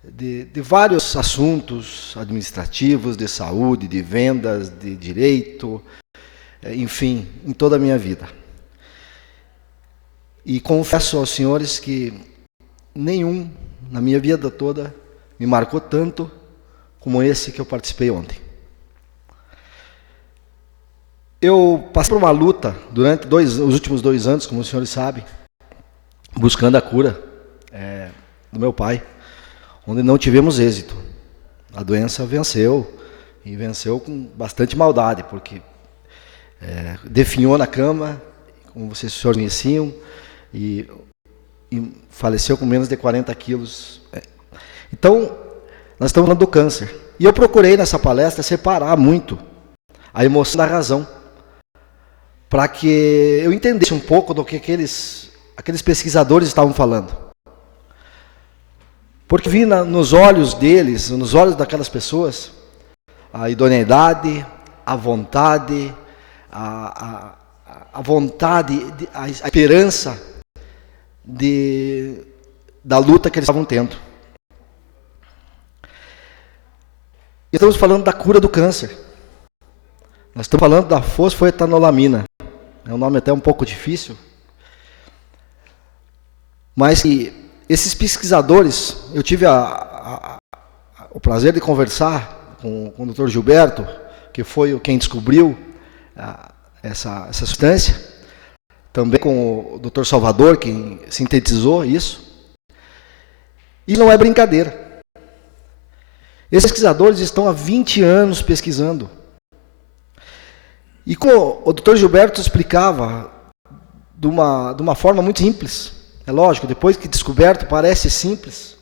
de vários assuntos administrativos, de saúde, de vendas, de direito, enfim, em toda a minha vida. E confesso aos senhores que nenhum, na minha vida toda, me marcou tanto como esse que eu participei ontem. Eu passei por uma luta durante os últimos 2 anos, como os senhores sabem, buscando a cura do meu pai, onde não tivemos êxito. A doença venceu, e venceu com bastante maldade, porque definhou na cama, como vocês senhores conheciam, e faleceu com menos de 40 quilos. Então, nós estamos falando do câncer. E eu procurei nessa palestra separar muito a emoção da razão, para que eu entendesse um pouco do que aqueles pesquisadores estavam falando. Porque vi nos olhos deles, nos olhos daquelas pessoas, a idoneidade, a vontade, a vontade, a esperança da luta que eles estavam tendo. E estamos falando da cura do câncer. Nós estamos falando da fosfoetanolamina. É um nome até um pouco difícil. Mas esses pesquisadores, eu tive o prazer de conversar com o Dr. Gilberto, que foi quem descobriu essa substância, também com o Dr. Salvador, quem sintetizou isso. E não é brincadeira. Esses pesquisadores estão há 20 anos pesquisando. E como o Dr. Gilberto explicava de uma forma muito simples, é lógico, depois que descoberto parece simples,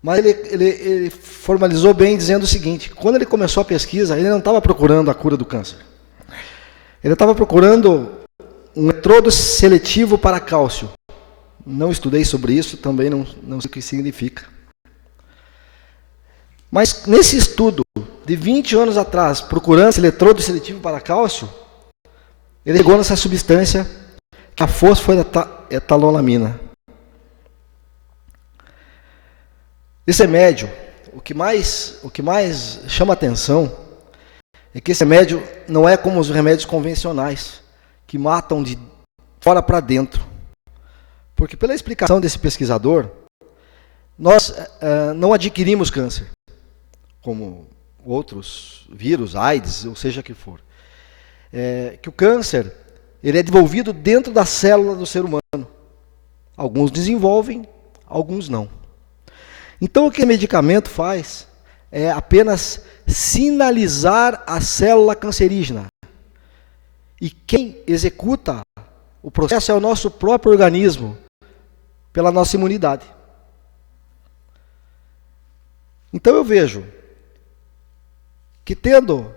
mas ele formalizou bem dizendo o seguinte: quando ele começou a pesquisa, ele não estava procurando a cura do câncer. Ele estava procurando um eletrodo seletivo para cálcio. Não estudei sobre isso, também não sei o que significa. Mas nesse estudo, de 20 anos atrás, procurando esse eletrodo seletivo para cálcio, ele chegou nessa substância, que a fosfoetanolamina. Esse remédio, o que mais chama atenção é que esse remédio não é como os remédios convencionais, que matam de fora para dentro. Porque pela explicação desse pesquisador, nós não adquirimos câncer, como outros vírus, AIDS, ou seja que for. Que o câncer ele é desenvolvido dentro da célula do ser humano. Alguns desenvolvem, alguns não. Então o que o medicamento faz é apenas sinalizar a célula cancerígena. E quem executa o processo é o nosso próprio organismo, pela nossa imunidade. Então eu vejo que tendo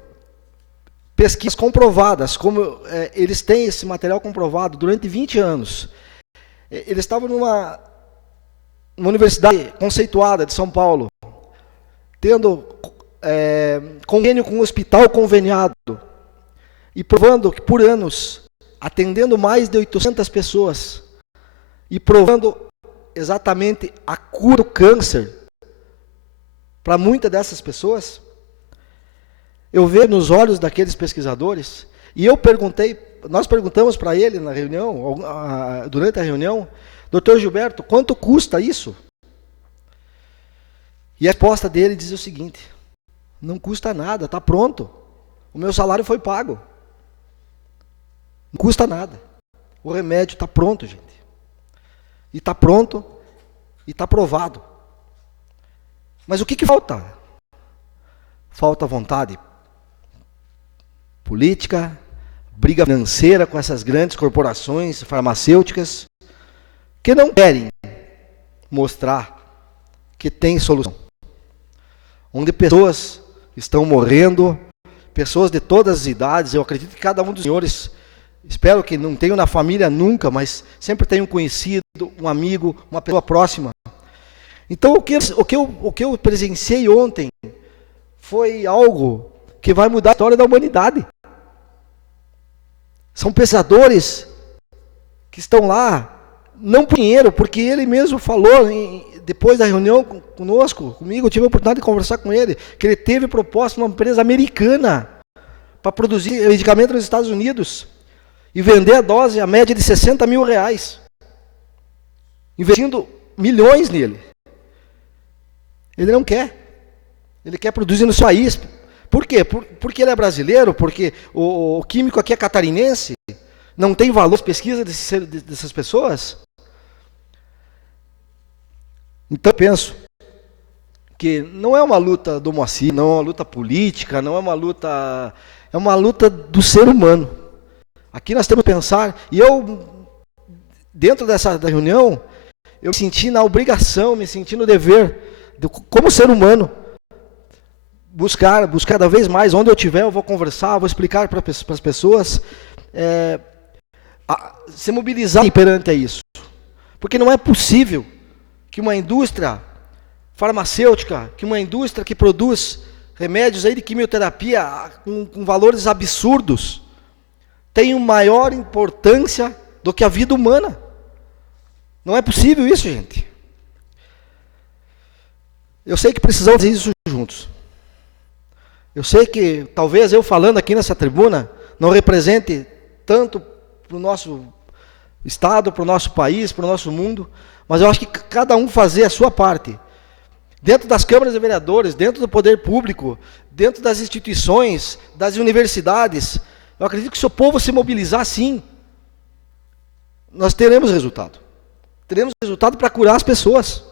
pesquisas comprovadas, como eles têm esse material comprovado durante 20 anos, eles estavam numa universidade conceituada de São Paulo, tendo convênio com um hospital conveniado, e provando que por anos, atendendo mais de 800 pessoas, e provando exatamente a cura do câncer para muitas dessas pessoas. Eu vejo nos olhos daqueles pesquisadores, e nós perguntamos para ele na reunião, durante a reunião, Dr. Gilberto, quanto custa isso? E a resposta dele dizia o seguinte: não custa nada, está pronto. O meu salário foi pago. Não custa nada. O remédio está pronto, gente. E está pronto, e está provado. Mas o que falta? Falta vontade política, briga financeira com essas grandes corporações farmacêuticas, que não querem mostrar que tem solução. Onde pessoas estão morrendo, pessoas de todas as idades. Eu acredito que cada um dos senhores, espero que não tenham na família nunca, mas sempre tenham um conhecido, um amigo, uma pessoa próxima. Então o que eu presenciei ontem foi algo que vai mudar a história da humanidade. São pesquisadores que estão lá, não por dinheiro, porque ele mesmo falou, depois da reunião comigo, eu tive a oportunidade de conversar com ele, que ele teve proposta de uma empresa americana para produzir medicamento nos Estados Unidos e vender a dose a média de R$60 mil, investindo milhões nele. Ele não quer. Ele quer produzir no seu país. Por quê? Porque ele é brasileiro, porque o químico aqui é catarinense, não tem valor de pesquisa dessas pessoas. Então eu penso que não é uma luta do Moacir, não é uma luta política, não é uma luta... É uma luta do ser humano. Aqui nós temos que pensar, e eu, dentro da reunião, eu me senti na obrigação, me senti no dever, como ser humano, buscar cada vez mais, onde eu estiver, eu vou conversar, vou explicar para as pessoas, se mobilizar perante a isso. Porque não é possível que uma indústria farmacêutica, que uma indústria que produz remédios aí de quimioterapia com valores absurdos, tenha maior importância do que a vida humana. Não é possível isso, gente. Eu sei que precisamos fazer isso juntos. Eu sei que talvez eu falando aqui nessa tribuna não represente tanto para o nosso estado, para o nosso país, para o nosso mundo, mas eu acho que cada um fazer a sua parte. Dentro das câmaras de vereadores, dentro do poder público, dentro das instituições, das universidades, eu acredito que se o povo se mobilizar, sim, nós teremos resultado. Teremos resultado para curar as pessoas.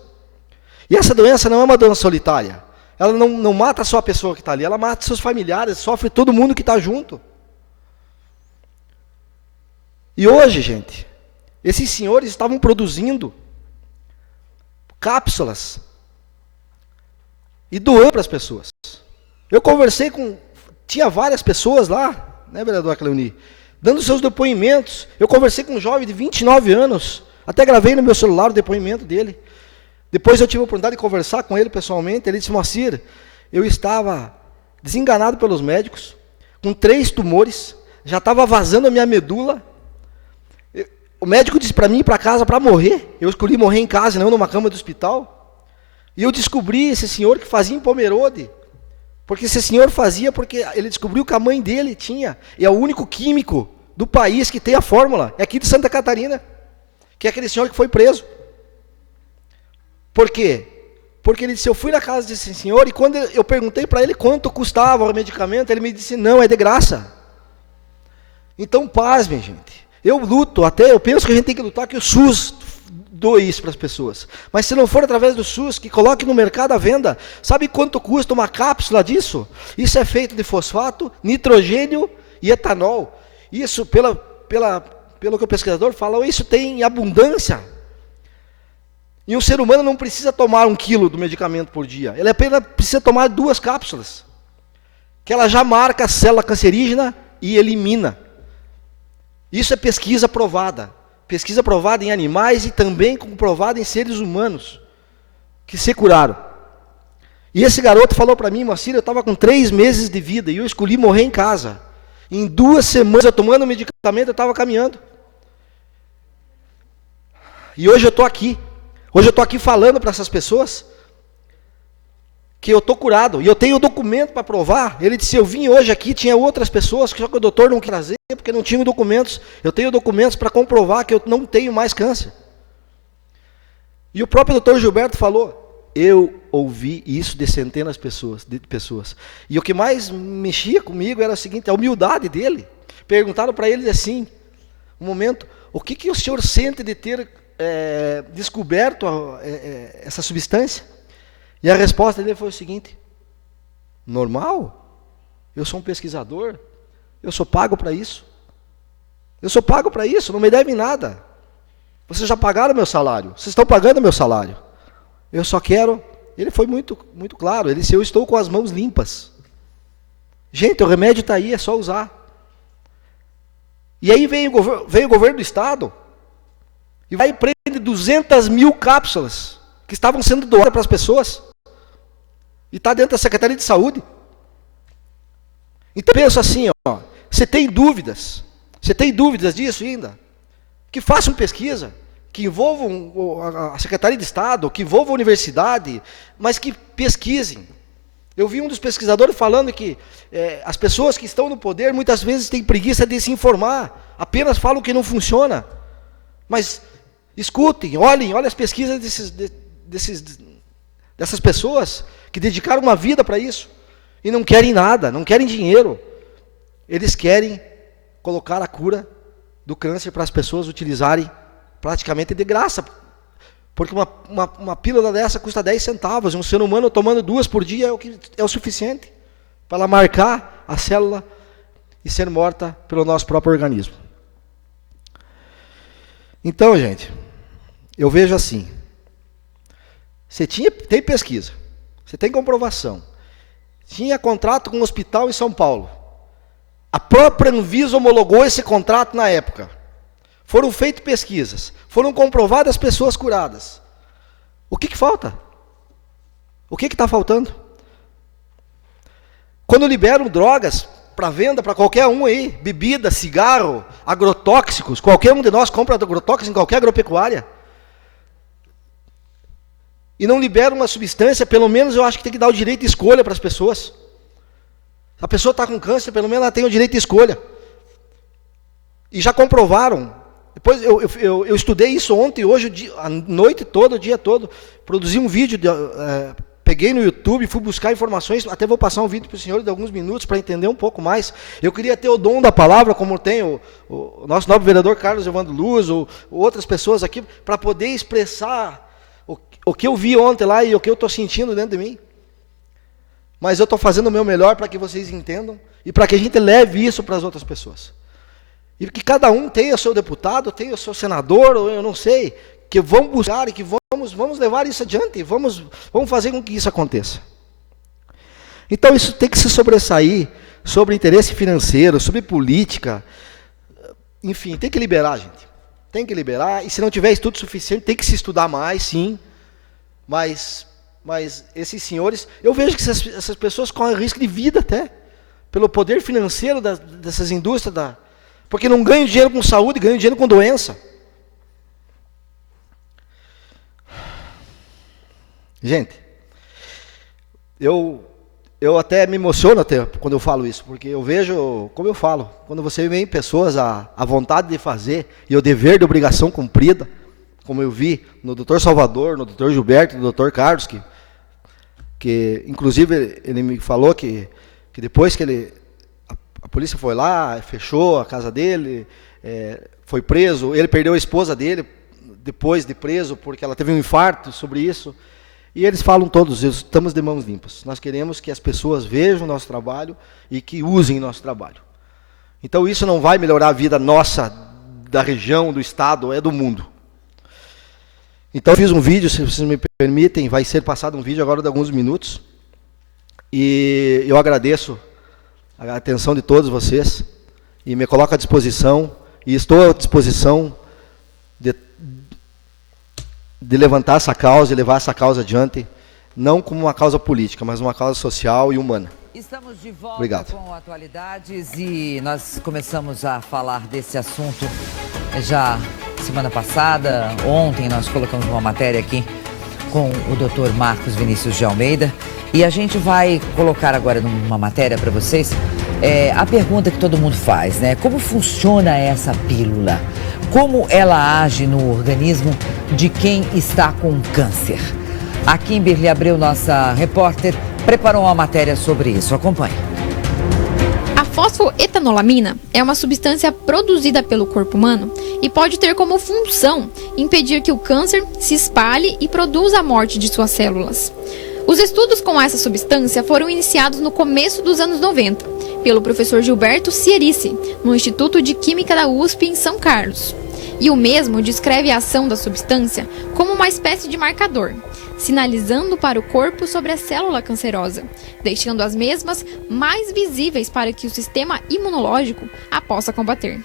E essa doença não é uma doença solitária. Ela não mata só a pessoa que está ali, ela mata seus familiares, sofre todo mundo que está junto. E hoje, gente, esses senhores estavam produzindo cápsulas e doando para as pessoas. Eu conversei tinha várias pessoas lá, né, vereador Cleoni, dando seus depoimentos. Eu conversei com um jovem de 29 anos, até gravei no meu celular o depoimento dele. Depois eu tive a oportunidade de conversar com ele pessoalmente. Ele disse: Moacir, eu estava desenganado pelos médicos, com 3 tumores, já estava vazando a minha medula. O médico disse para mim ir para casa para morrer. Eu escolhi morrer em casa, não numa cama do hospital. E eu descobri esse senhor que fazia em Pomerode. Porque esse senhor fazia porque ele descobriu que a mãe dele tinha. E é o único químico do país que tem a fórmula. É aqui de Santa Catarina. Que é aquele senhor que foi preso. Por quê? Porque ele disse: eu fui na casa desse senhor e quando eu perguntei para ele quanto custava o medicamento, ele me disse: não, é de graça. Então, pasmem, gente. Eu luto, eu penso que a gente tem que lutar que o SUS doe isso para as pessoas. Mas se não for através do SUS, que coloque no mercado à venda. Sabe quanto custa uma cápsula disso? Isso é feito de fosfato, nitrogênio e etanol. Isso, pelo que o pesquisador fala, isso tem abundância. E um ser humano não precisa tomar 1 quilo do medicamento por dia. Ele apenas precisa tomar 2 cápsulas. Que ela já marca a célula cancerígena e elimina. Isso é pesquisa provada. Pesquisa provada em animais e também comprovada em seres humanos. Que se curaram. E esse garoto falou para mim: Moacir, eu estava com 3 meses de vida e eu escolhi morrer em casa. Em 2 semanas eu tomando medicamento, eu estava caminhando. E hoje eu estou aqui. Hoje eu estou aqui falando para essas pessoas que eu estou curado. E eu tenho documento para provar. Ele disse, eu vim hoje aqui, tinha outras pessoas, só que o doutor não quis trazer, porque não tinha documentos. Eu tenho documentos para comprovar que eu não tenho mais câncer. E o próprio doutor Gilberto falou, eu ouvi isso de centenas de pessoas. E o que mais mexia comigo era o seguinte, a humildade dele. Perguntaram para ele assim, um momento, o que o senhor sente de ter descoberto essa substância? E a resposta dele foi o seguinte, normal? Eu sou um pesquisador, eu sou pago para isso. Eu sou pago para isso, não me devem nada. Vocês já pagaram meu salário, vocês estão pagando meu salário. Eu só quero... Ele foi muito, muito claro, ele disse, eu estou com as mãos limpas. Gente, o remédio está aí, é só usar. E aí vem o governo do estado e vai e prende 200 mil cápsulas que estavam sendo doadas para as pessoas. E está dentro da Secretaria de Saúde. Então pensa assim, ó, você tem dúvidas disso ainda? Que façam pesquisa, que envolvam a Secretaria de Estado, que envolvam a universidade, mas que pesquisem. Eu vi um dos pesquisadores falando que as pessoas que estão no poder muitas vezes têm preguiça de se informar, apenas falam que não funciona. Mas escutem, olhem as pesquisas dessas pessoas que dedicaram uma vida para isso e não querem nada, não querem dinheiro. Eles querem colocar a cura do câncer para as pessoas utilizarem praticamente de graça. Porque uma pílula dessa custa 10 centavos. Um ser humano tomando 2 por dia é o suficiente para ela marcar a célula e ser morta pelo nosso próprio organismo. Então, gente, eu vejo assim. Você tem pesquisa, você tem comprovação. Tinha contrato com um hospital em São Paulo. A própria Anvisa homologou esse contrato na época. Foram feitas pesquisas, foram comprovadas pessoas curadas. O que falta? O que está faltando? Quando liberam drogas para venda para qualquer um aí, bebida, cigarro, agrotóxicos, qualquer um de nós compra agrotóxicos em qualquer agropecuária. E não liberam uma substância, pelo menos eu acho que tem que dar o direito de escolha para as pessoas. Se a pessoa está com câncer, pelo menos ela tem o direito de escolha. E já comprovaram. Depois eu estudei isso ontem, hoje, a noite toda, o dia todo. Produzi um vídeo, peguei no YouTube, fui buscar informações, até vou passar um vídeo para o senhor de alguns minutos para entender um pouco mais. Eu queria ter o dom da palavra, como tem o nosso nobre vereador Carlos Evandro Luz, ou outras pessoas aqui, para poder expressar o que eu vi ontem lá e o que eu estou sentindo dentro de mim. Mas eu estou fazendo o meu melhor para que vocês entendam e para que a gente leve isso para as outras pessoas. E que cada um tenha o seu deputado, tenha o seu senador, ou eu não sei, que vão buscar e que vamos levar isso adiante, vamos fazer com que isso aconteça. Então isso tem que se sobressair sobre interesse financeiro, sobre política, enfim, tem que liberar, gente. Tem que liberar, e se não tiver estudo suficiente, tem que se estudar mais, sim, mas esses senhores, eu vejo que essas pessoas correm risco de vida até, pelo poder financeiro dessas indústrias, porque não ganham dinheiro com saúde, ganham dinheiro com doença. Gente, eu até me emociono até quando eu falo isso, porque eu vejo, como eu falo, quando você vê em pessoas a vontade de fazer e o dever de obrigação cumprida, como eu vi no Dr. Salvador, no Dr. Gilberto, no Dr. Carlos, que inclusive ele me falou que depois que a polícia foi lá, fechou a casa dele, foi preso, ele perdeu a esposa dele depois de preso, porque ela teve um infarto sobre isso. E eles falam todos, estamos de mãos limpas. Nós queremos que as pessoas vejam o nosso trabalho e que usem o nosso trabalho. Então isso não vai melhorar a vida nossa, da região, do estado, é do mundo. Então eu fiz um vídeo, se vocês me permitem, vai ser passado um vídeo agora de alguns minutos. E eu agradeço a atenção de todos vocês e me coloco à disposição, e estou à disposição de levantar essa causa e levar essa causa adiante, não como uma causa política, mas uma causa social e humana. Estamos de volta Obrigado. Com Atualidades e nós começamos a falar desse assunto já semana passada, ontem nós colocamos uma matéria aqui com o Dr. Marcos Vinícius de Almeida e a gente vai colocar agora numa matéria para vocês a pergunta que todo mundo faz, né? Como funciona essa pílula? Como ela age no organismo de quem está com câncer? A Kimberly Abreu, nossa repórter, preparou uma matéria sobre isso. Acompanhe. A fosfoetanolamina é uma substância produzida pelo corpo humano e pode ter como função impedir que o câncer se espalhe e produza a morte de suas células. Os estudos com essa substância foram iniciados no começo dos anos 90, pelo professor Gilberto Cierici, no Instituto de Química da USP em São Carlos. E o mesmo descreve a ação da substância como uma espécie de marcador, sinalizando para o corpo sobre a célula cancerosa, deixando as mesmas mais visíveis para que o sistema imunológico a possa combater.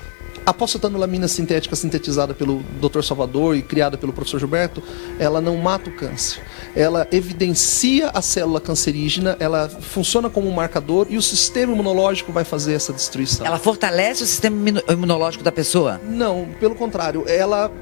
A fosfetanolamina sintética sintetizada pelo Dr. Salvador e criada pelo professor Gilberto, ela não mata o câncer. Ela evidencia a célula cancerígena, ela funciona como um marcador e o sistema imunológico vai fazer essa destruição. Ela fortalece o sistema imunológico da pessoa? Não, pelo contrário, ela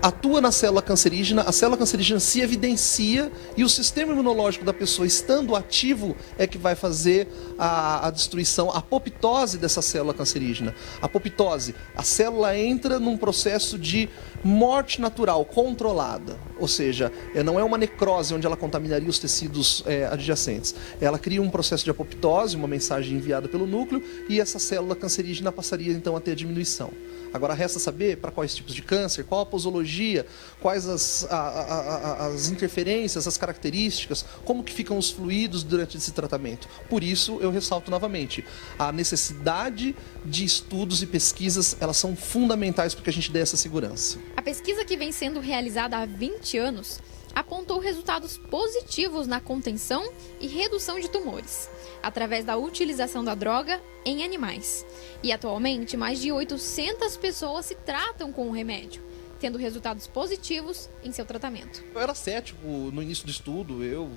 atua na célula cancerígena, a célula cancerígena se evidencia e o sistema imunológico da pessoa estando ativo é que vai fazer a destruição, a apoptose dessa célula cancerígena. A apoptose, a célula entra num processo de morte natural, controlada, ou seja, não é uma necrose onde ela contaminaria os tecidos adjacentes. Ela cria um processo de apoptose, uma mensagem enviada pelo núcleo e essa célula cancerígena passaria então a ter a diminuição. Agora resta saber para quais tipos de câncer, qual a posologia, quais as interferências, as características, como que ficam os fluidos durante esse tratamento. Por isso, eu ressalto novamente, a necessidade de estudos e pesquisas, elas são fundamentais para que a gente dê essa segurança. A pesquisa que vem sendo realizada há 20 anos apontou resultados positivos na contenção e redução de tumores, através da utilização da droga em animais. E atualmente, mais de 800 pessoas se tratam com o remédio, tendo resultados positivos em seu tratamento. Eu era cético no início do estudo, eu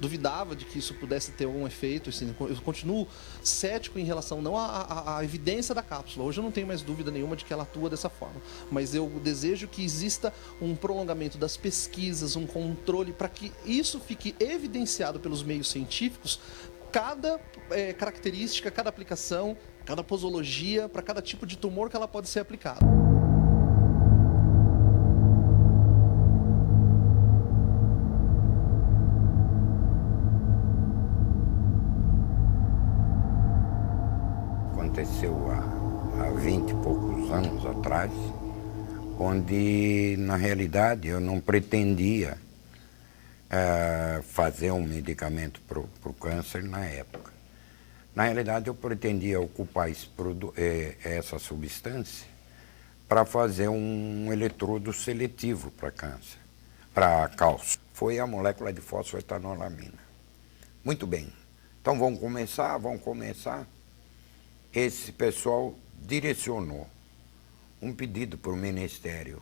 duvidava de que isso pudesse ter algum efeito, assim, eu continuo cético em relação não à evidência da cápsula. Hoje eu não tenho mais dúvida nenhuma de que ela atua dessa forma, mas eu desejo que exista um prolongamento das pesquisas, um controle, para que isso fique evidenciado pelos meios científicos, cada característica, cada aplicação, cada posologia, para cada tipo de tumor que ela pode ser aplicada. Aconteceu há 20 e poucos anos atrás, onde, na realidade, eu não pretendia fazer um medicamento para o câncer na época. Na realidade, eu pretendia ocupar essa substância para fazer um eletrodo seletivo para câncer, para cálcio. Foi a molécula de fosfoetanolamina. Muito bem. Então, vamos começar. Esse pessoal direcionou um pedido para o Ministério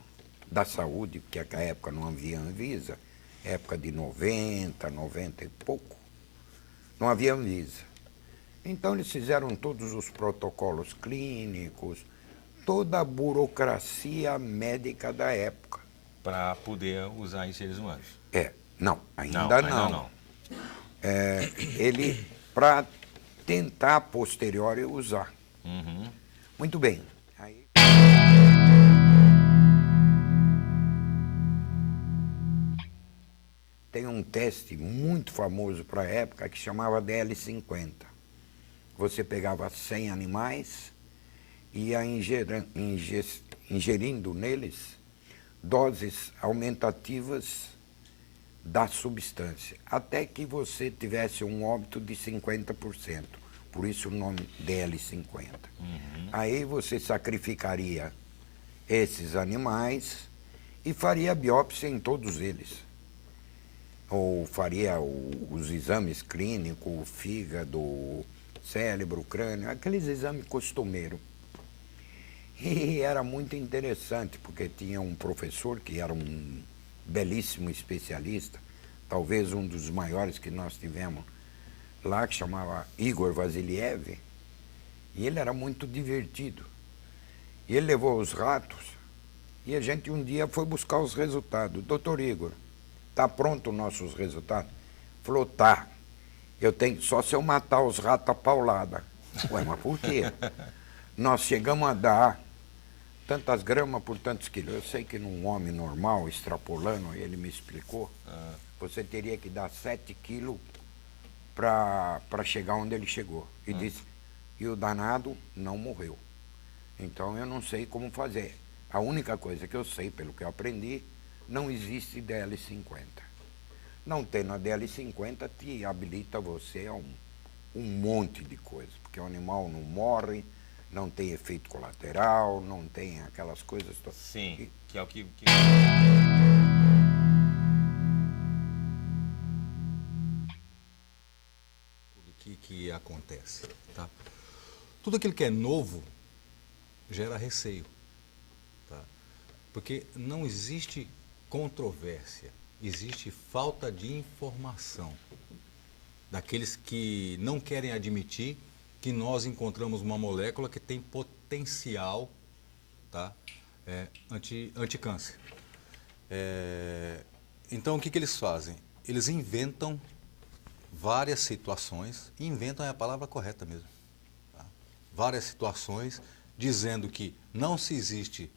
da Saúde, porque naquela época não havia Anvisa, época de 90 e pouco, não havia Anvisa. Então eles fizeram todos os protocolos clínicos, toda a burocracia médica da época. Para poder usar em seres humanos? Não, ainda não. Ele, para tentar a posteriori usar. Uhum. Muito bem. Tem um teste muito famoso para a época que chamava DL50. Você pegava 100 animais e ia ingerindo neles doses aumentativas da substância, até que você tivesse um óbito de 50%. Por isso o nome DL50. Uhum. Aí você sacrificaria esses animais e faria biópsia em todos eles. Ou faria os exames clínicos, o fígado, cérebro, crânio, aqueles exames costumeiros. E era muito interessante, porque tinha um professor que era um belíssimo especialista, talvez um dos maiores que nós tivemos lá, que chamava Igor Vasiliev, e ele era muito divertido. E ele levou os ratos E a gente um dia foi buscar os resultados. Doutor Igor, está pronto os nossos resultados? Falou, tá. Eu tenho, só se eu matar os ratos a paulada. Ué, mas por quê? Nós chegamos a dar tantas gramas por tantos quilos. Eu sei que num homem normal, extrapolando, ele me explicou, você teria que dar 7 quilos para chegar onde ele chegou. E disse, e o danado não morreu. Então eu não sei como fazer. A única coisa que eu sei, pelo que eu aprendi, não existe DL50. Não tendo a DL50 te habilita você a um monte de coisas, porque o animal não morre, não tem efeito colateral, não tem aquelas coisas todas. Sim, que é o que... Que acontece, tá? Tudo aquilo que é novo gera receio, tá? Porque não existe controvérsia, existe falta de informação daqueles que não querem admitir que nós encontramos uma molécula que tem potencial, tá? Anticâncer. Então o que eles fazem? Eles inventam várias situações, inventam é a palavra correta mesmo, tá? Várias situações dizendo que não se existe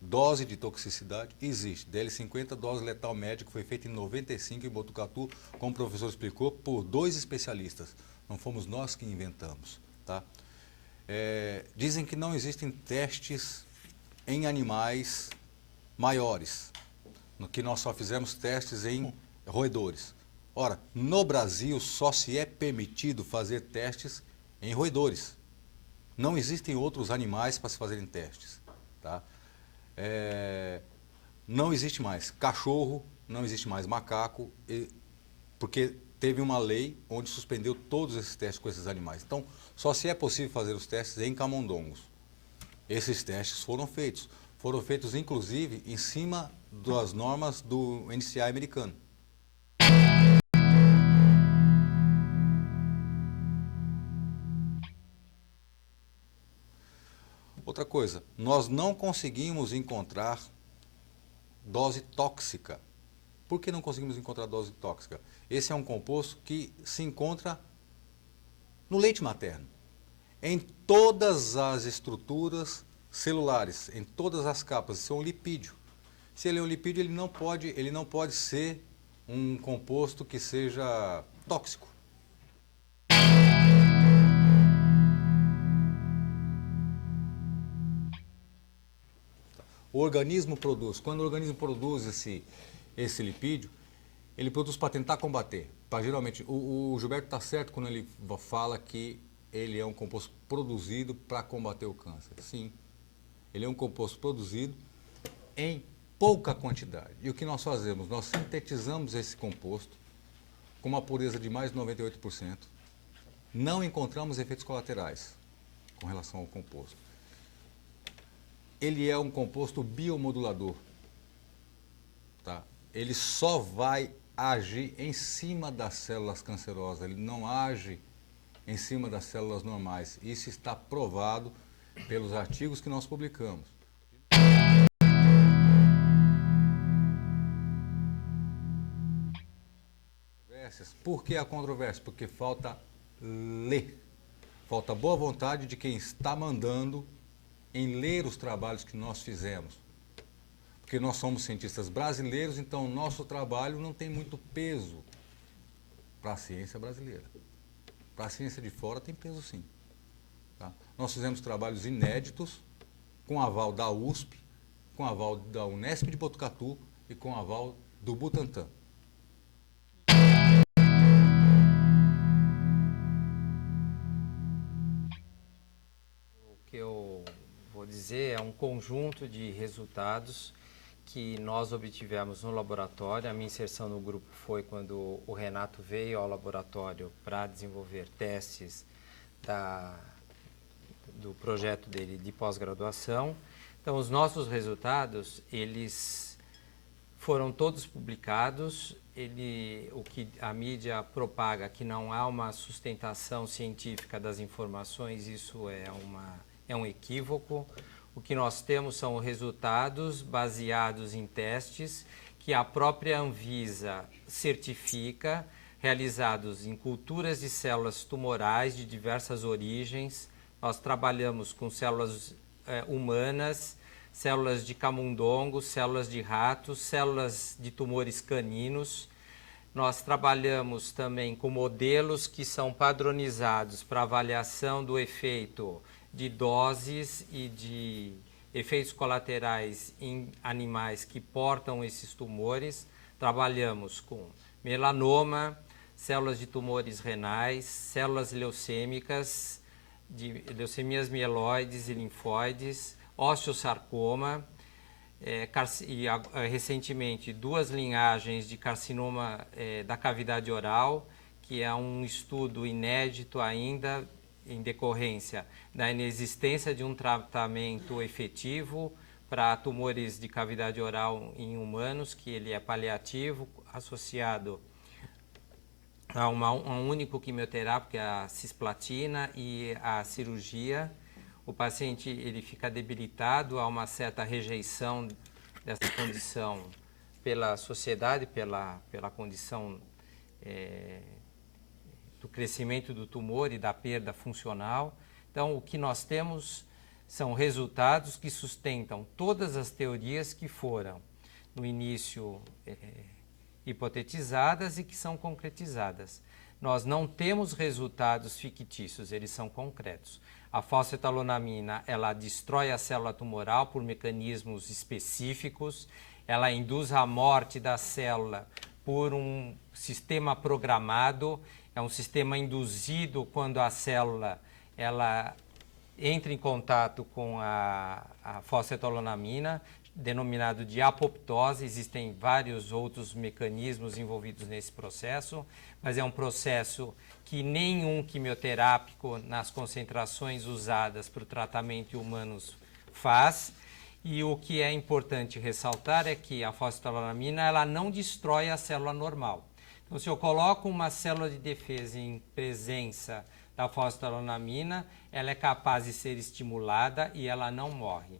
dose de toxicidade, existe. DL50, dose letal média, que foi feita em 95 em Botucatu, como o professor explicou, por 2 especialistas. Não fomos nós que inventamos, tá? Dizem que não existem testes em animais maiores, no que nós só fizemos testes em roedores. Ora, no Brasil só se é permitido fazer testes em roedores. Não existem outros animais para se fazerem testes, tá? Não existe mais cachorro, não existe mais macaco, porque teve uma lei onde suspendeu todos esses testes com esses animais. Então, só se é possível fazer os testes em camundongos. Esses testes foram feitos inclusive em cima das normas do NCA americano. Outra coisa, nós não conseguimos encontrar dose tóxica. Por que não conseguimos encontrar dose tóxica? Esse é um composto que se encontra no leite materno, em todas as estruturas celulares, em todas as capas. Isso é um lipídio. Se ele é um lipídio, ele não pode ser um composto que seja tóxico. O organismo produz. Quando o organismo produz esse lipídio, ele produz para tentar combater. Geralmente, o Gilberto está certo quando ele fala que ele é um composto produzido para combater o câncer. Sim, ele é um composto produzido em pouca quantidade. E o que nós fazemos? Nós sintetizamos esse composto com uma pureza de mais de 98%. Não encontramos efeitos colaterais com relação ao composto. Ele é um composto biomodulador, tá? Ele só vai agir em cima das células cancerosas, ele não age em cima das células normais. Isso está provado pelos artigos que nós publicamos. Por que a controvérsia? Porque falta ler, falta boa vontade de quem está mandando em ler os trabalhos que nós fizemos. Porque nós somos cientistas brasileiros, então o nosso trabalho não tem muito peso para a ciência brasileira. Para a ciência de fora tem peso sim. Tá? Nós fizemos trabalhos inéditos, com aval da USP, com aval da Unesp de Botucatu e com aval do Butantan. O que eu vou dizer é um conjunto de resultados que nós obtivemos no laboratório. A minha inserção no grupo foi quando o Renato veio ao laboratório para desenvolver testes do projeto dele de pós-graduação. Então, os nossos resultados, eles foram todos publicados. O que a mídia propaga, que não há uma sustentação científica das informações, isso é um equívoco. O que nós temos são resultados baseados em testes que a própria Anvisa certifica, realizados em culturas de células tumorais de diversas origens. Nós trabalhamos com células humanas, células de camundongo, células de ratos, células de tumores caninos. Nós trabalhamos também com modelos que são padronizados para avaliação do efeito de doses e de efeitos colaterais em animais que portam esses tumores. Trabalhamos com melanoma, células de tumores renais, células leucêmicas, de leucemias mieloides e linfóides, osteosarcoma, recentemente 2 linhagens de carcinoma da cavidade oral, que é um estudo inédito ainda, em decorrência da inexistência de um tratamento efetivo para tumores de cavidade oral em humanos, que ele é paliativo, associado a um único quimioterápico, que é a cisplatina, e a cirurgia. O paciente ele fica debilitado, há uma certa rejeição dessa condição pela sociedade, pela condição do crescimento do tumor e da perda funcional. Então, o que nós temos são resultados que sustentam todas as teorias que foram, no início, hipotetizadas e que são concretizadas. Nós não temos resultados fictícios, eles são concretos. A fosfetalonamina, ela destrói a célula tumoral por mecanismos específicos, ela induz a morte da célula por um sistema programado, é um sistema induzido quando a célula ela entra em contato com a fosfetalonamina, denominado de apoptose. Existem vários outros mecanismos envolvidos nesse processo, mas é um processo que nenhum quimioterápico nas concentrações usadas para o tratamento em humanos faz. E o que é importante ressaltar é que a fosfetalonamina ela não destrói a célula normal. Então, se eu coloco uma célula de defesa em presença da fosfetalonamina, ela é capaz de ser estimulada e ela não morre.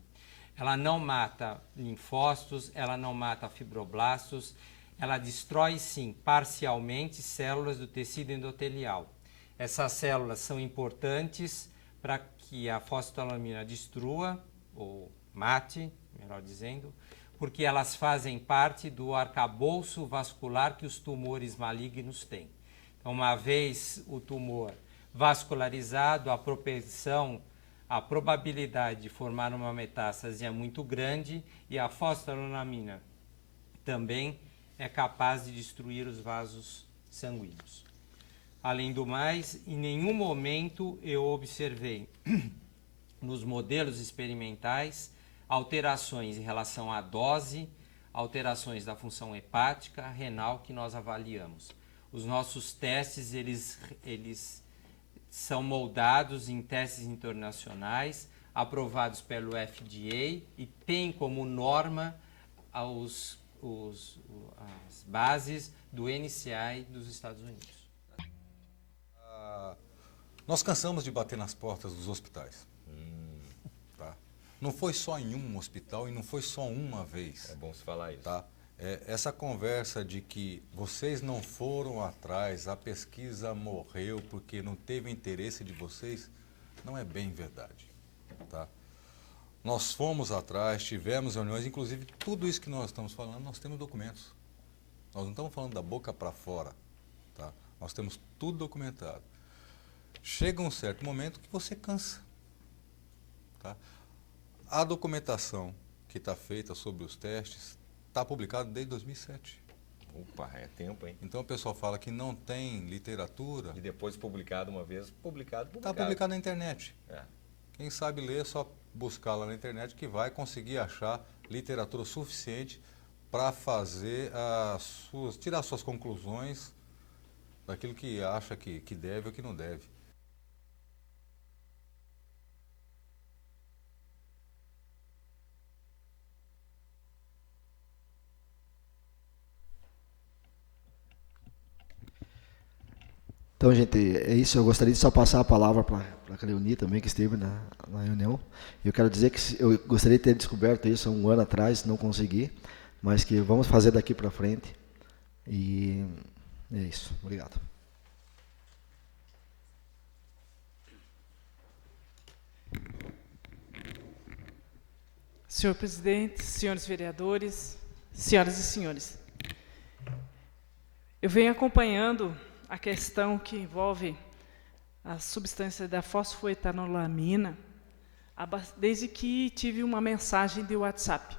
Ela não mata linfócitos, ela não mata fibroblastos, ela destrói sim parcialmente células do tecido endotelial. Essas células são importantes para que a fosfetalonamina destrua, ou mate, melhor dizendo, porque elas fazem parte do arcabouço vascular que os tumores malignos têm. Então, uma vez o tumor vascularizado, a probabilidade de formar uma metástase é muito grande e a fosfetalonamina também é capaz de destruir os vasos sanguíneos. Além do mais, em nenhum momento eu observei nos modelos experimentais alterações em relação à dose, alterações da função hepática, renal que nós avaliamos. Os nossos testes, eles são moldados em testes internacionais, aprovados pelo FDA e têm como norma as bases do NCI dos Estados Unidos. Nós cansamos de bater nas portas dos hospitais. Tá? Não foi só em um hospital e não foi só uma vez. É bom se falar isso. Tá? Essa conversa de que vocês não foram atrás, a pesquisa morreu porque não teve interesse de vocês, não é bem verdade. Tá? Nós fomos atrás, tivemos reuniões, inclusive tudo isso que nós estamos falando, nós temos documentos. Nós não estamos falando da boca para fora. Tá? Nós temos tudo documentado. Chega um certo momento que você cansa. Tá? A documentação que está feita sobre os testes está publicada desde 2007. Opa, é tempo, hein? Então o pessoal fala que não tem literatura. E depois publicado uma vez, publicado. Está publicado na internet. É. Quem sabe ler é só buscar lá na internet que vai conseguir achar literatura suficiente para fazer tirar suas conclusões daquilo que acha que deve ou que não deve. Então, gente, é isso. Eu gostaria de só passar a palavra para a Cleoni também, que esteve na reunião. Eu quero dizer que eu gostaria de ter descoberto isso há um ano atrás, não consegui, mas que vamos fazer daqui para frente. E é isso. Obrigado. Senhor presidente, senhores vereadores, senhoras e senhores, eu venho acompanhando a questão que envolve a substância da fosfoetanolamina desde que tive uma mensagem de WhatsApp.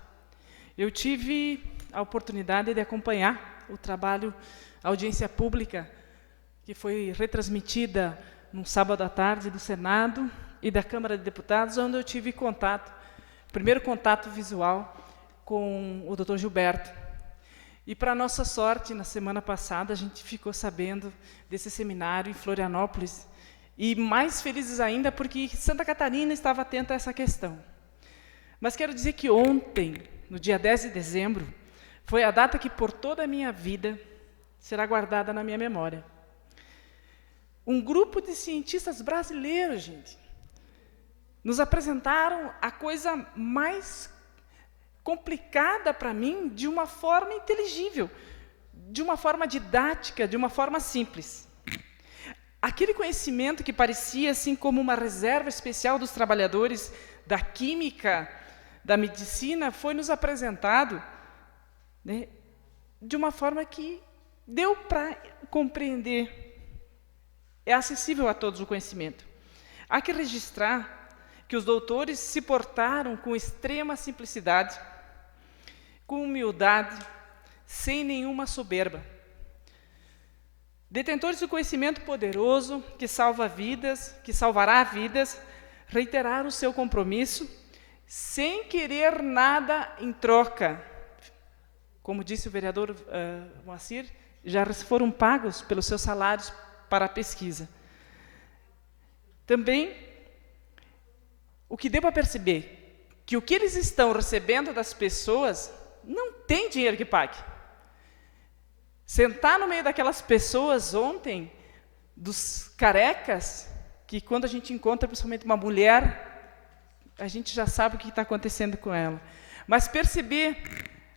Eu tive a oportunidade de acompanhar o trabalho, a audiência pública, que foi retransmitida no sábado à tarde do Senado e da Câmara de Deputados, onde eu tive primeiro contato visual com o Dr. Gilberto. E, para nossa sorte, na semana passada, a gente ficou sabendo desse seminário em Florianópolis, e mais felizes ainda porque Santa Catarina estava atenta a essa questão. Mas quero dizer que ontem, no dia 10 de dezembro, foi a data que, por toda a minha vida, será guardada na minha memória. Um grupo de cientistas brasileiros, gente, nos apresentaram a coisa mais complicada para mim de uma forma inteligível, de uma forma didática, de uma forma simples. Aquele conhecimento que parecia assim como uma reserva especial dos trabalhadores da química, da medicina, foi nos apresentado, né, de uma forma que deu para compreender. É acessível a todos o conhecimento. Há que registrar que os doutores se portaram com extrema simplicidade, com humildade, sem nenhuma soberba. Detentores do conhecimento poderoso, que salva vidas, que salvará vidas, reiteraram o seu compromisso, sem querer nada em troca. Como disse o vereador Moacir, já foram pagos pelos seus salários para a pesquisa. Também, o que deu para perceber, que o que eles estão recebendo das pessoas não tem dinheiro que pague. Sentar no meio daquelas pessoas ontem, dos carecas, que quando a gente encontra principalmente uma mulher, a gente já sabe o que está acontecendo com ela. Mas perceber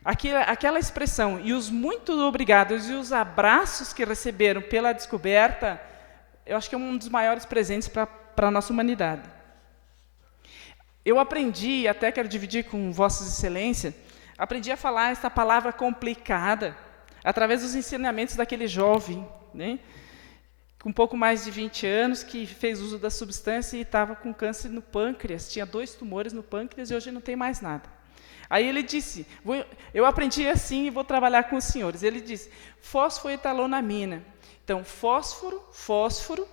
aquela expressão e os muito obrigados e os abraços que receberam pela descoberta, eu acho que é um dos maiores presentes para a nossa humanidade. Eu aprendi, até quero dividir com Vossas Excelências, aprendi a falar essa palavra complicada através dos ensinamentos daquele jovem, né, com um pouco mais de 20 anos, que fez uso da substância e estava com câncer no pâncreas, tinha 2 tumores no pâncreas e hoje não tem mais nada. Aí ele disse, eu aprendi assim e vou trabalhar com os senhores. Ele disse, fosfoetalonamina. Então, fósforo,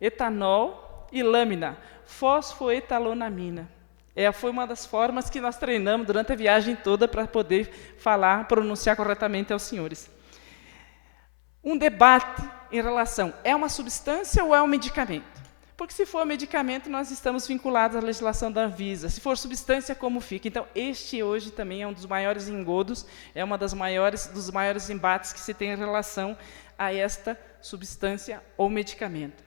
etanol e lâmina. Fosfoetalonamina. Foi uma das formas que nós treinamos durante a viagem toda para poder pronunciar corretamente aos senhores. Um debate em relação, é uma substância ou é um medicamento? Porque se for medicamento, nós estamos vinculados à legislação da Anvisa. Se for substância, como fica? Então, este hoje também é um dos maiores engodos, é uma dos maiores embates que se tem em relação a esta substância ou medicamento.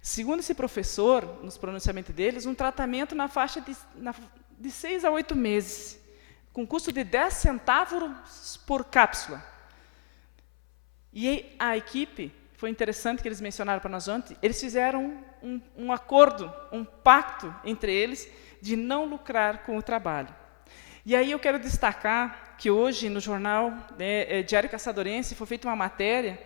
Segundo esse professor, nos pronunciamentos deles, um tratamento na faixa de 6 a 8 meses, com custo de 10 centavos por cápsula. E a equipe, foi interessante que eles mencionaram para nós ontem, eles fizeram um acordo, um pacto entre eles de não lucrar com o trabalho. E aí eu quero destacar que hoje no jornal Diário Caçadorense foi feita uma matéria,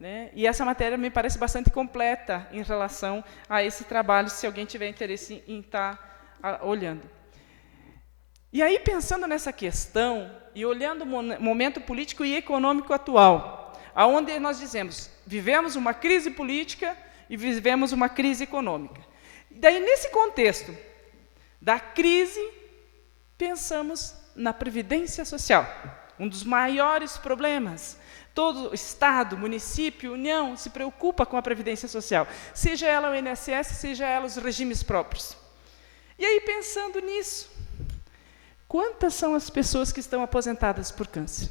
né, e essa matéria me parece bastante completa em relação a esse trabalho, se alguém tiver interesse em estar olhando. E aí, pensando nessa questão, e olhando o momento político e econômico atual, onde nós dizemos, vivemos uma crise política e vivemos uma crise econômica. E daí, nesse contexto da crise, pensamos na Previdência Social, um dos maiores problemas. Todo Estado, município, União se preocupa com a Previdência Social, seja ela o INSS, seja ela os regimes próprios. E aí, pensando nisso, quantas são as pessoas que estão aposentadas por câncer?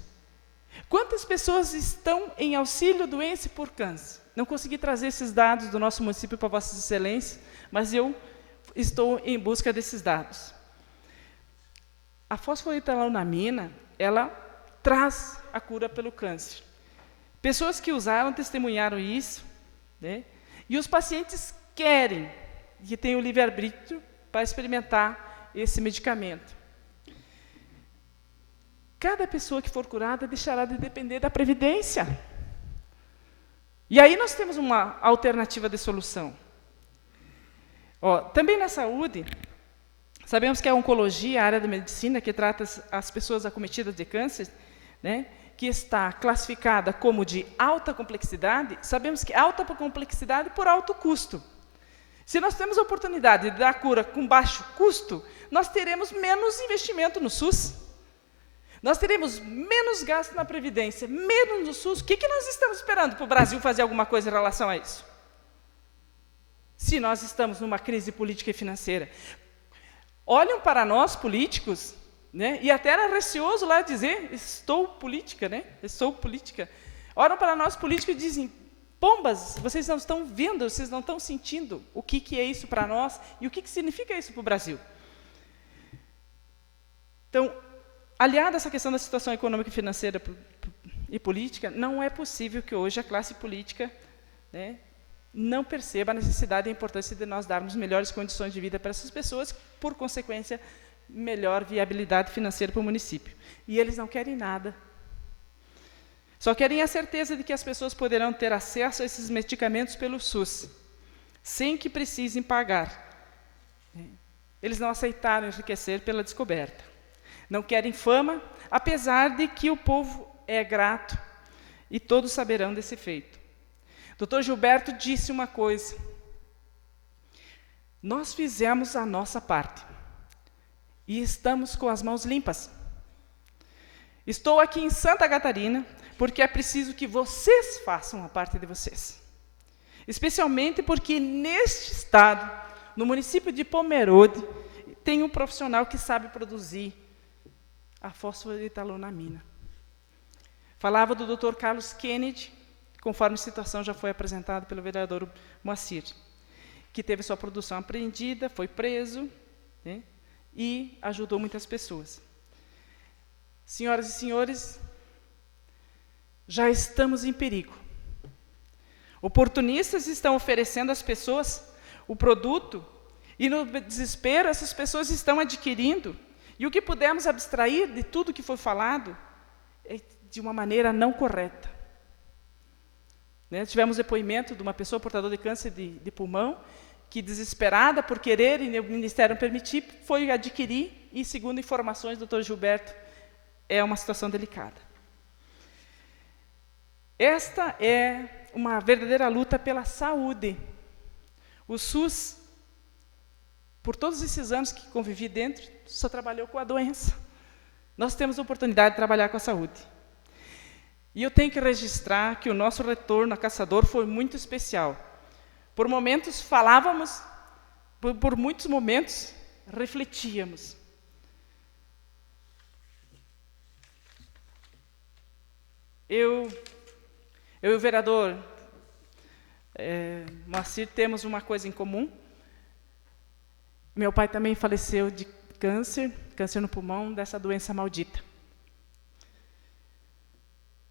Quantas pessoas estão em auxílio-doença por câncer? Não consegui trazer esses dados do nosso município para Vossas Excelências, mas eu estou em busca desses dados. A fosfoetanolamina, ela traz a cura pelo câncer. Pessoas que usaram testemunharam isso, né? E os pacientes querem, que têm o livre-arbítrio para experimentar esse medicamento. Cada pessoa que for curada deixará de depender da Previdência. E aí nós temos uma alternativa de solução. Também na saúde, sabemos que a oncologia, a área da medicina que trata as pessoas acometidas de câncer, né, que está classificada como de alta complexidade, sabemos que alta complexidade por alto custo. Se nós temos a oportunidade de dar cura com baixo custo, nós teremos menos investimento no SUS. Nós teremos menos gasto na Previdência, menos no SUS. O que nós estamos esperando para o Brasil fazer alguma coisa em relação a isso? Se nós estamos numa crise política e financeira. Olham para nós, políticos, né? E até era receoso lá dizer, estou política, né? Estou política. Olham para nós, políticos, e dizem, pombas, vocês não estão vendo, vocês não estão sentindo o que é isso para nós e o que significa isso para o Brasil. Então, aliado a essa questão da situação econômica e financeira e política, não é possível que hoje a classe política, né, não perceba a necessidade e a importância de nós darmos melhores condições de vida para essas pessoas, por consequência, melhor viabilidade financeira para o município. E eles não querem nada. Só querem a certeza de que as pessoas poderão ter acesso a esses medicamentos pelo SUS, sem que precisem pagar. Eles não aceitaram enriquecer pela descoberta. Não querem fama, apesar de que o povo é grato e todos saberão desse feito. Dr. Gilberto disse uma coisa. Nós fizemos a nossa parte e estamos com as mãos limpas. Estou aqui em Santa Catarina porque é preciso que vocês façam a parte de vocês. Especialmente porque neste estado, no município de Pomerode, tem um profissional que sabe produzir a fosfoetanolamina. Falava do Dr. Carlos Kennedy, conforme a situação já foi apresentada pelo vereador Moacir, que teve sua produção apreendida, foi preso, né, e ajudou muitas pessoas. Senhoras e senhores, já estamos em perigo. Oportunistas estão oferecendo às pessoas o produto e, no desespero, essas pessoas estão adquirindo. E o que pudemos abstrair de tudo que foi falado é de uma maneira não correta. Né? Tivemos depoimento de uma pessoa portadora de câncer de pulmão, que, desesperada por querer, e o Ministério não permitir, foi adquirir, e, segundo informações do Dr. Gilberto, é uma situação delicada. Esta é uma verdadeira luta pela saúde. O SUS, por todos esses anos que convivi dentro, só trabalhou com a doença. Nós temos a oportunidade de trabalhar com a saúde. E eu tenho que registrar que o nosso retorno a Caçador foi muito especial. Por momentos falávamos, por muitos momentos refletíamos. Eu e o vereador Moacir temos uma coisa em comum. Meu pai também faleceu de câncer no pulmão, dessa doença maldita.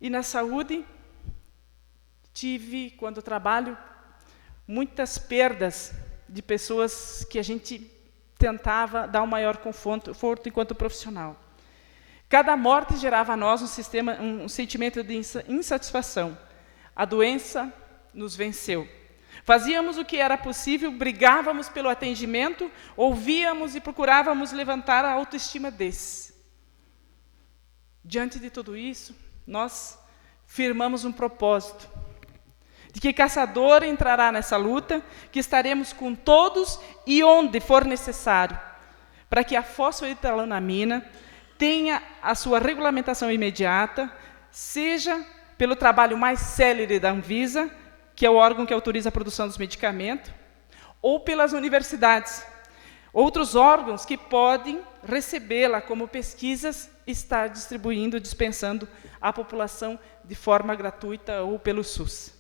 E na saúde, tive, quando trabalho, muitas perdas de pessoas que a gente tentava dar um maior conforto enquanto profissional. Cada morte gerava a nós um sentimento de insatisfação. A doença nos venceu. Fazíamos o que era possível, brigávamos pelo atendimento, ouvíamos e procurávamos levantar a autoestima desses. Diante de tudo isso, nós firmamos um propósito, de que Caçador entrará nessa luta, que estaremos com todos e onde for necessário, para que a fosfoetanolamina tenha a sua regulamentação imediata, seja pelo trabalho mais célere da Anvisa, que é o órgão que autoriza a produção dos medicamentos, ou pelas universidades, outros órgãos que podem recebê-la como pesquisas e estar distribuindo, dispensando à população de forma gratuita ou pelo SUS.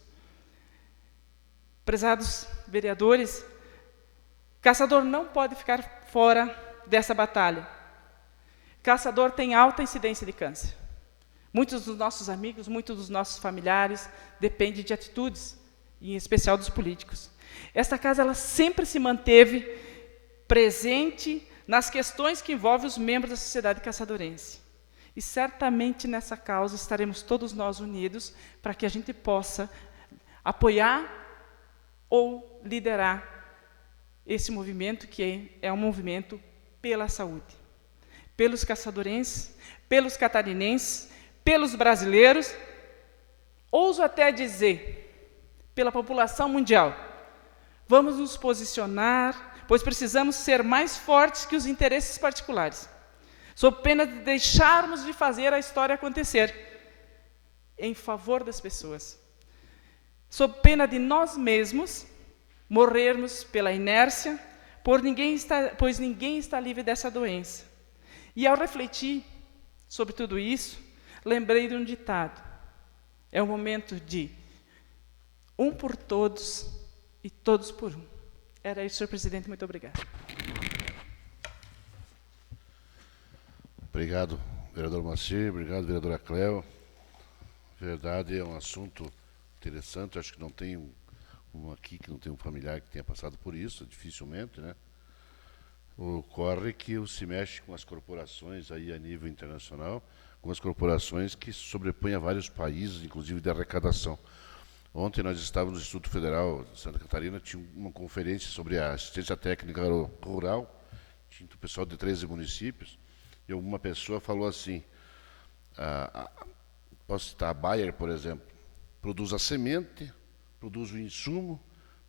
Prezados vereadores, Caçador não pode ficar fora dessa batalha. Caçador tem alta incidência de câncer. Muitos dos nossos amigos, muitos dos nossos familiares dependem de atitudes, em especial dos políticos. Esta casa ela sempre se manteve presente nas questões que envolvem os membros da sociedade caçadorense. E certamente nessa causa estaremos todos nós unidos para que a gente possa apoiar ou liderar esse movimento que é um movimento pela saúde. Pelos caçadorenses, pelos catarinenses, pelos brasileiros, ouso até dizer, pela população mundial. Vamos nos posicionar, pois precisamos ser mais fortes que os interesses particulares, sob pena de deixarmos de fazer a história acontecer, em favor das pessoas, sob pena de nós mesmos morrermos pela inércia, pois ninguém está livre dessa doença. E ao refletir sobre tudo isso, lembrei de um ditado. É um momento de um por todos e todos por um. Era isso, senhor presidente. Muito obrigado. Obrigado, vereador Moacir. Obrigado, vereadora Cléo. Verdade, é um assunto interessante. Acho que não tem um aqui que não tem um familiar que tenha passado por isso, dificilmente, né? Ocorre que se mexe com as corporações aí a nível internacional, com as corporações que se sobrepõem a vários países, inclusive de arrecadação. Ontem nós estávamos no Instituto Federal de Santa Catarina, tinha uma conferência sobre a assistência técnica rural, tinha o pessoal de 13 municípios, e uma pessoa falou assim, posso citar a Bayer, por exemplo, produz a semente, produz o insumo,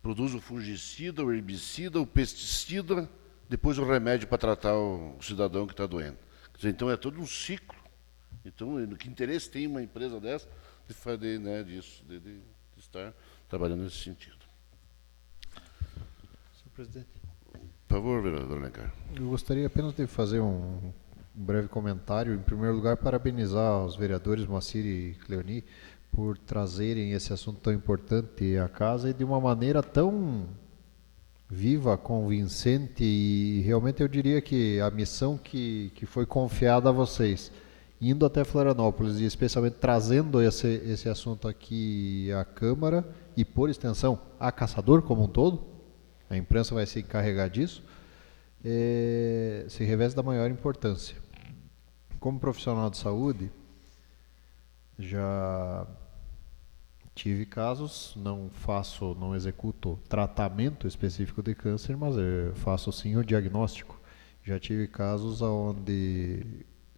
produz o fungicida, o herbicida, o pesticida, depois o remédio para tratar o cidadão que está doente. Quer dizer, então é todo um ciclo. Então, que interesse tem uma empresa dessa de fazer, né, disso, de estar trabalhando nesse sentido? Senhor presidente. Por favor, vereador Alencar. Eu gostaria apenas de fazer um breve comentário. Em primeiro lugar, parabenizar os vereadores Moacir e Cleoni por trazerem esse assunto tão importante à casa e de uma maneira tão viva, convincente, e realmente eu diria que a missão que foi confiada a vocês, indo até Florianópolis e especialmente trazendo esse assunto aqui à Câmara e, por extensão, a Caçador como um todo, a imprensa vai se encarregar disso, se reveste da maior importância. Como profissional de saúde, já tive casos, não executo tratamento específico de câncer, mas faço sim o diagnóstico. Já tive casos onde,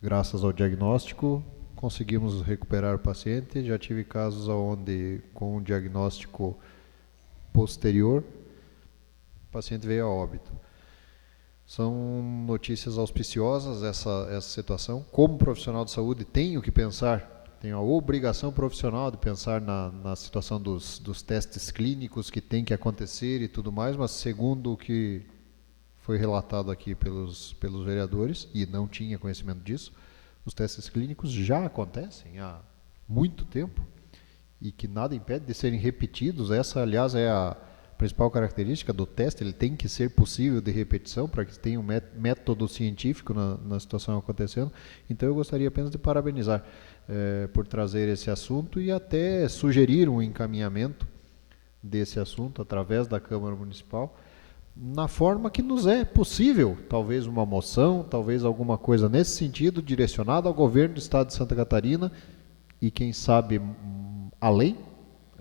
graças ao diagnóstico, conseguimos recuperar o paciente. Já tive casos onde, com o diagnóstico posterior, o paciente veio a óbito. São notícias auspiciosas essa situação. Como profissional de saúde, tenho que pensar, tenho a obrigação profissional de pensar na situação dos testes clínicos que tem que acontecer e tudo mais, mas segundo o que foi relatado aqui pelos vereadores, e não tinha conhecimento disso, os testes clínicos já acontecem há muito tempo e que nada impede de serem repetidos. Essa, aliás, é a principal característica do teste, ele tem que ser possível de repetição para que tenha um método científico na situação acontecendo. Então eu gostaria apenas de parabenizar por trazer esse assunto e até sugerir um encaminhamento desse assunto através da Câmara Municipal, na forma que nos é possível, talvez uma moção, talvez alguma coisa nesse sentido, direcionada ao governo do Estado de Santa Catarina e quem sabe além,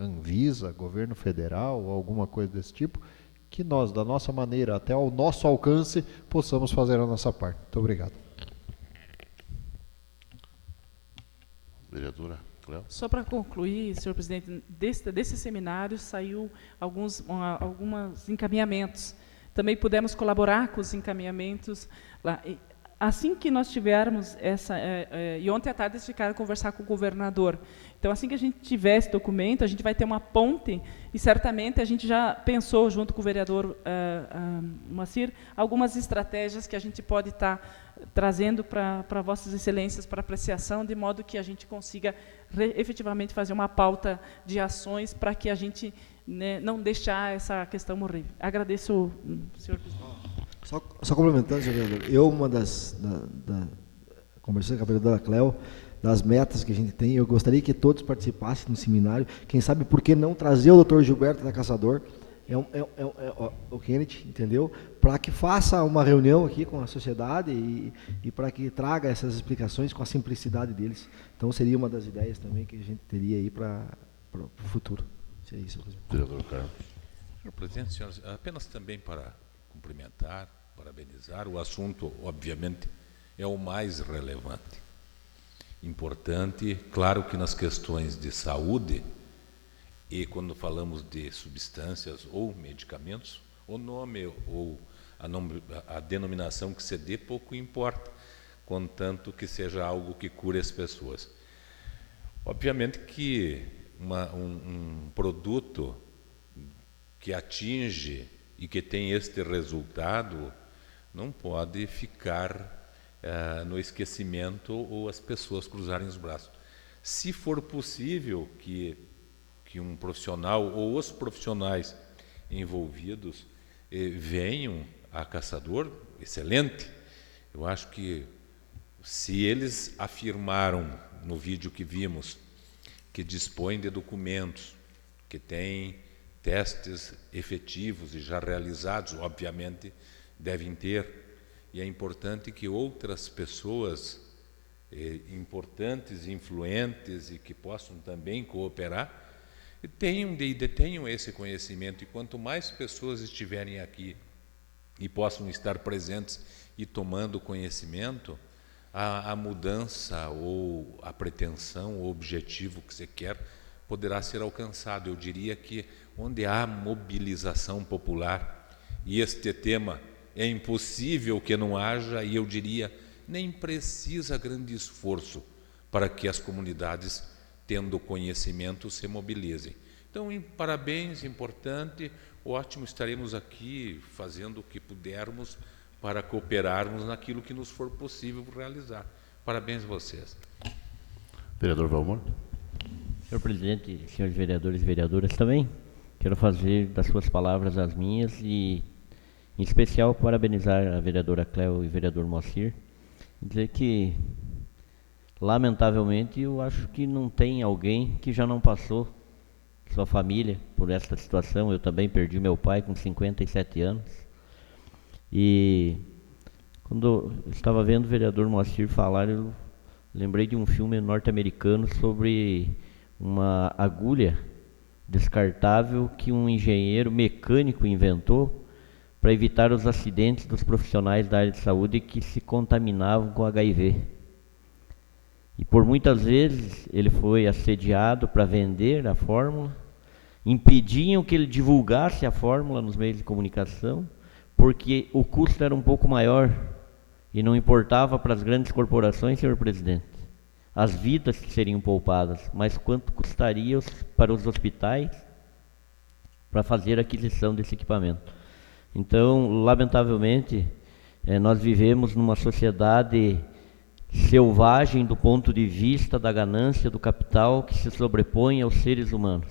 Anvisa, governo federal, alguma coisa desse tipo, que nós, da nossa maneira, até ao nosso alcance, possamos fazer a nossa parte. Muito obrigado. Vereadora Cléo. Só para concluir, senhor presidente, desse seminário saiu alguns encaminhamentos. Também pudemos colaborar com os encaminhamentos lá. Assim que nós tivermos e ontem à tarde eles ficaram a conversar com o governador. Então, assim que a gente tiver esse documento, a gente vai ter uma ponte e certamente a gente já pensou, junto com o vereador Moacir, algumas estratégias que a gente pode estar trazendo para vossas excelências para apreciação, de modo que a gente consiga efetivamente fazer uma pauta de ações para que a gente né, não deixar essa questão morrer. Agradeço, senhor presidente. Só complementando, senhor vereador, eu, conversando com a vereadora Cléo, das metas que a gente tem, eu gostaria que todos participassem no seminário, quem sabe por que não trazer o Dr. Gilberto da Caçador, o Kenneth, entendeu? Para que faça uma reunião aqui com a sociedade e para que traga essas explicações com a simplicidade deles. Então, seria uma das ideias também que a gente teria aí para o futuro. Seria isso, vereador Carlos. Senhor presidente, senhores, apenas também para cumprimentar, parabenizar, o assunto, obviamente, é o mais relevante. Importante, claro que nas questões de saúde, e quando falamos de substâncias ou medicamentos, o nome ou a denominação que se dê pouco importa, contanto que seja algo que cure as pessoas. Obviamente que um produto que atinge e que tem este resultado não pode ficar no esquecimento ou as pessoas cruzarem os braços. Se for possível que um profissional ou os profissionais envolvidos venham a Caçador, excelente. Eu acho que se eles afirmaram no vídeo que vimos que dispõem de documentos, que têm testes efetivos e já realizados, obviamente devem ter. E é importante que outras pessoas importantes, influentes e que possam também cooperar, detenham esse conhecimento. E quanto mais pessoas estiverem aqui e possam estar presentes e tomando conhecimento, a mudança ou a pretensão, o objetivo que você quer, poderá ser alcançado. Eu diria que onde há mobilização popular, e este tema é impossível que não haja, e eu diria, nem precisa grande esforço para que as comunidades, tendo conhecimento, se mobilizem. Então, parabéns, importante, ótimo, estaremos aqui fazendo o que pudermos para cooperarmos naquilo que nos for possível realizar. Parabéns a vocês. Vereador Valmor. Senhor presidente, senhores vereadores e vereadoras também, quero fazer das suas palavras as minhas e, em especial, parabenizar a vereadora Cléo e o vereador Moacir. Dizer que, lamentavelmente, eu acho que não tem alguém que já não passou, sua família, por esta situação. Eu também perdi meu pai com 57 anos. E quando eu estava vendo o vereador Moacir falar, eu lembrei de um filme norte-americano sobre uma agulha descartável que um engenheiro mecânico inventou para evitar os acidentes dos profissionais da área de saúde que se contaminavam com HIV. E por muitas vezes ele foi assediado para vender a fórmula, impediam que ele divulgasse a fórmula nos meios de comunicação, porque o custo era um pouco maior e não importava para as grandes corporações, senhor presidente, as vidas que seriam poupadas, mas quanto custaria para os hospitais para fazer a aquisição desse equipamento. Então, lamentavelmente, nós vivemos numa sociedade selvagem do ponto de vista da ganância do capital que se sobrepõe aos seres humanos.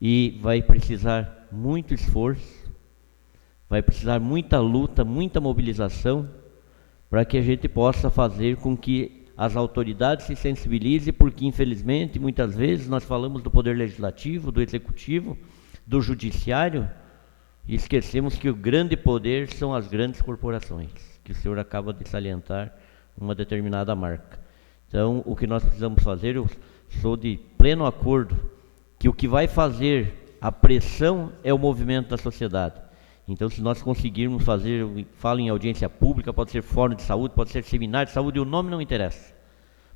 E vai precisar muito esforço, vai precisar muita luta, muita mobilização para que a gente possa fazer com que as autoridades se sensibilizem, porque infelizmente muitas vezes nós falamos do poder legislativo, do executivo, do judiciário, e esquecemos que o grande poder são as grandes corporações, que o senhor acaba de salientar uma determinada marca. Então, o que nós precisamos fazer, eu sou de pleno acordo, que o que vai fazer a pressão é o movimento da sociedade. Então, se nós conseguirmos fazer, falo em audiência pública, pode ser fórum de saúde, pode ser seminário de saúde, o nome não interessa,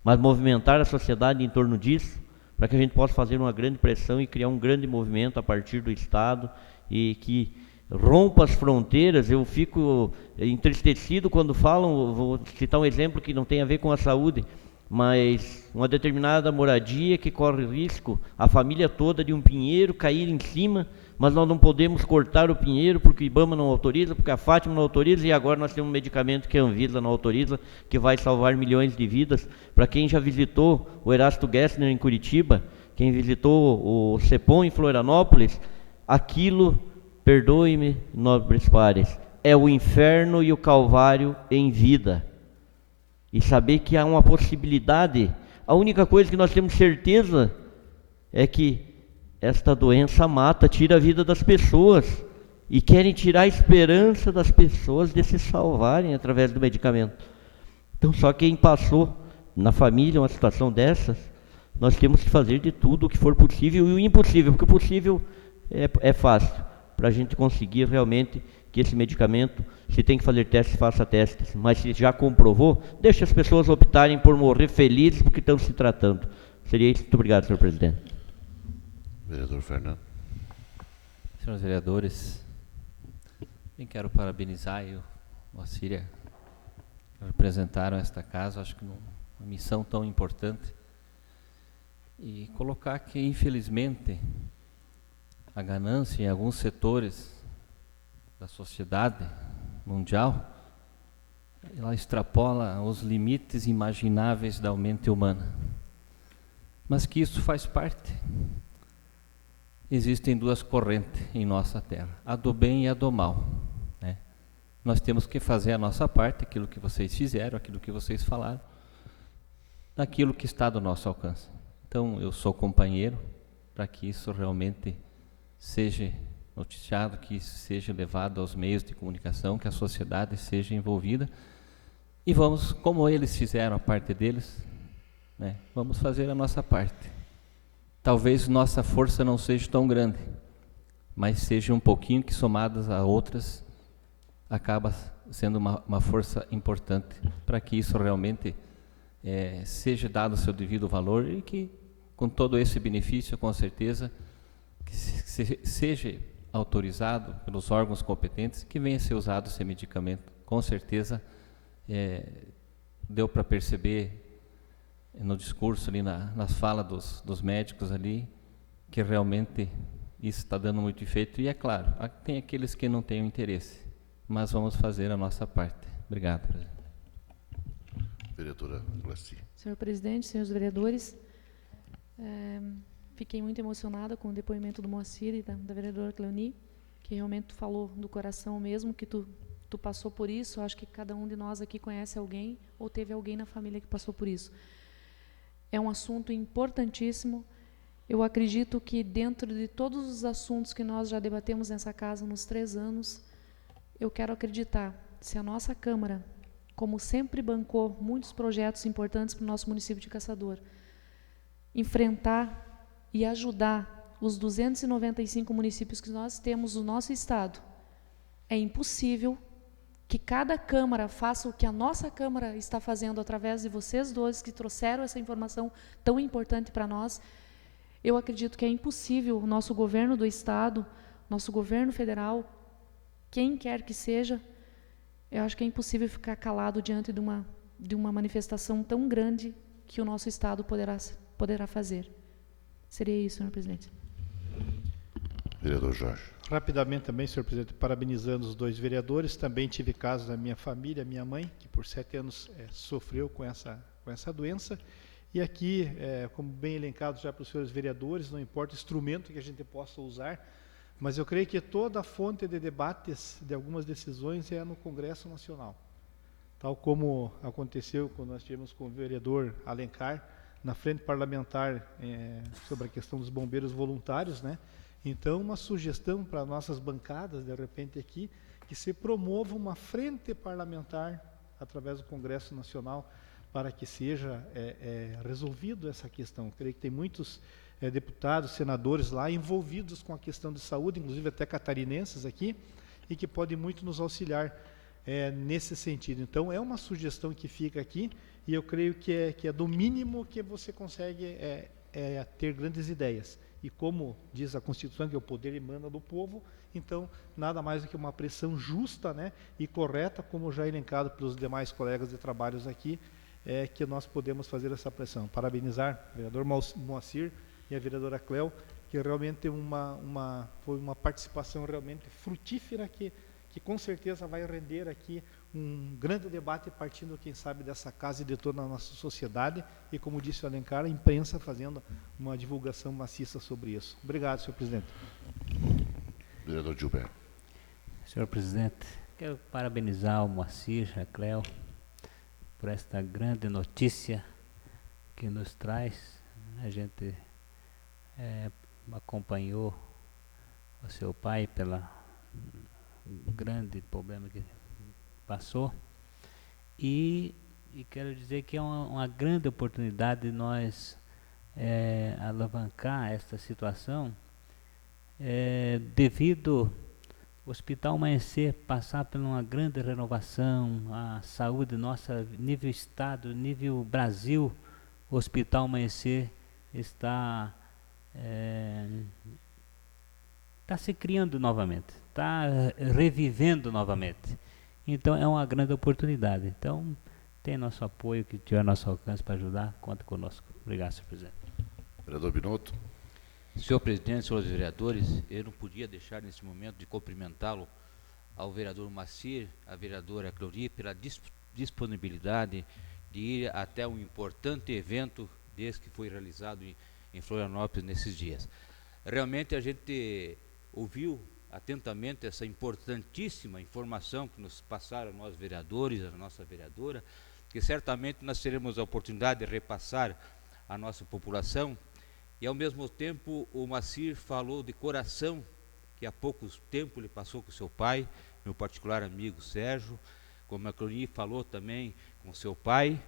mas movimentar a sociedade em torno disso, para que a gente possa fazer uma grande pressão e criar um grande movimento a partir do Estado e que rompa as fronteiras. Eu fico entristecido quando falam, vou citar um exemplo que não tem a ver com a saúde, mas uma determinada moradia que corre o risco, a família toda de um pinheiro cair em cima, mas nós não podemos cortar o pinheiro porque o IBAMA não autoriza, porque a Fátima não autoriza, e agora nós temos um medicamento que a Anvisa não autoriza, que vai salvar milhões de vidas. Para quem já visitou o Erasto Gessner em Curitiba, quem visitou o CEPOM em Florianópolis, aquilo, perdoe-me, nobres pares, é o inferno e o calvário em vida. E saber que há uma possibilidade, a única coisa que nós temos certeza é que esta doença mata, tira a vida das pessoas, e querem tirar a esperança das pessoas de se salvarem através do medicamento. Então só quem passou na família uma situação dessas, nós temos que fazer de tudo o que for possível e o impossível, porque o possível é fácil, para a gente conseguir realmente que esse medicamento, se tem que fazer testes, faça testes, mas se já comprovou, deixe as pessoas optarem por morrer felizes porque estão se tratando. Seria isso. Muito obrigado, senhor presidente. Vereador Fernando. Senhores vereadores, bem, quero parabenizar o Moacir, que representaram esta casa, acho que uma missão tão importante, e colocar que, infelizmente, a ganância em alguns setores da sociedade mundial, ela extrapola os limites imagináveis da mente humana, mas que isso faz parte. Existem duas correntes em nossa terra, a do bem e a do mal, né? Nós temos que fazer a nossa parte, aquilo que vocês fizeram, aquilo que vocês falaram, naquilo que está do nosso alcance. Então, eu sou companheiro para que isso realmente seja noticiado, que isso seja levado aos meios de comunicação, que a sociedade seja envolvida, e vamos, como eles fizeram a parte deles, né, vamos fazer a nossa parte. Talvez nossa força não seja tão grande, mas seja um pouquinho que, somadas a outras, acaba sendo uma força importante para que isso realmente seja dado o seu devido valor, e que, com todo esse benefício, com certeza, que seja autorizado pelos órgãos competentes, que venha a ser usado esse medicamento. Com certeza, deu para perceber no discurso ali, nas falas dos médicos ali, que realmente isso está dando muito efeito. E é claro, tem aqueles que não têm o interesse, mas vamos fazer a nossa parte. Obrigado, presidente. Vereadora Glaci. Senhor presidente, senhores vereadores, fiquei muito emocionada com o depoimento do Moacir e da vereadora Cleoni, que realmente falou do coração mesmo, que tu passou por isso. Acho que cada um de nós aqui conhece alguém ou teve alguém na família que passou por isso. É um assunto importantíssimo. Eu acredito que, dentro de todos os assuntos que nós já debatemos nessa casa nos 3 anos, eu quero acreditar, se a nossa Câmara, como sempre bancou muitos projetos importantes para o nosso município de Caçador, enfrentar e ajudar os 295 municípios que nós temos no nosso estado, é impossível que cada Câmara faça o que a nossa Câmara está fazendo através de vocês dois, que trouxeram essa informação tão importante para nós. Eu acredito que é impossível o nosso governo do estado, nosso governo federal, quem quer que seja, eu acho que é impossível ficar calado diante de uma manifestação tão grande que o nosso estado poderá fazer. Seria isso, senhor presidente. Vereador Jorge. Rapidamente também, senhor presidente, parabenizando os 2 vereadores. Também tive casos da minha família, minha mãe, que por 7 anos sofreu com essa doença. E aqui, como bem elencado já para os senhores vereadores, não importa o instrumento que a gente possa usar, mas eu creio que toda a fonte de debates de algumas decisões é no Congresso Nacional. Tal como aconteceu quando nós tivemos com o vereador Alencar, na frente parlamentar, sobre a questão dos bombeiros voluntários, né? Então, uma sugestão para nossas bancadas, de repente aqui, que se promova uma frente parlamentar através do Congresso Nacional para que seja resolvido essa questão. Creio que tem muitos deputados, senadores lá envolvidos com a questão de saúde, inclusive até catarinenses aqui, e que podem muito nos auxiliar nesse sentido. Então, é uma sugestão que fica aqui, e eu creio que é do mínimo que você consegue ter grandes ideias. E como diz a Constituição, que o poder emana do povo, então nada mais do que uma pressão justa, né, e correta, como já elencado pelos demais colegas de trabalhos aqui, que nós podemos fazer essa pressão. Parabenizar o vereador Moacir e a vereadora Cleo, que realmente foi uma participação realmente frutífera, que com certeza vai render aqui um grande debate partindo, quem sabe, dessa casa e de toda a nossa sociedade e, como disse o Alencar, a imprensa fazendo uma divulgação maciça sobre isso. Obrigado, senhor presidente. Vereador Gilberto. Senhor presidente, quero parabenizar o Moacir, a Cleo, por esta grande notícia que nos traz. A gente acompanhou o seu pai pelo grande problema que passou e quero dizer que é uma grande oportunidade de nós alavancar esta situação devido ao Hospital Amanhecer passar por uma grande renovação, a saúde nossa, nível Estado, nível Brasil, o Hospital Amanhecer está se criando novamente, está revivendo novamente. Então é uma grande oportunidade. Então tem nosso apoio, que tiver nosso alcance para ajudar, conta conosco. Obrigado, senhor presidente. Vereador Binotto. Senhor presidente, senhores vereadores, eu não podia deixar nesse momento de cumprimentá-lo ao vereador Moacir, à vereadora Cleori, pela disponibilidade de ir até um importante evento desse que foi realizado em Florianópolis nesses dias. Realmente a gente ouviu atentamente essa importantíssima informação que nos passaram nós vereadores, a nossa vereadora, que certamente nós teremos a oportunidade de repassar à nossa população. E ao mesmo tempo o Moacir falou de coração, que há pouco tempo ele passou com seu pai, meu particular amigo Sérgio, como a Cleoni falou também com seu pai.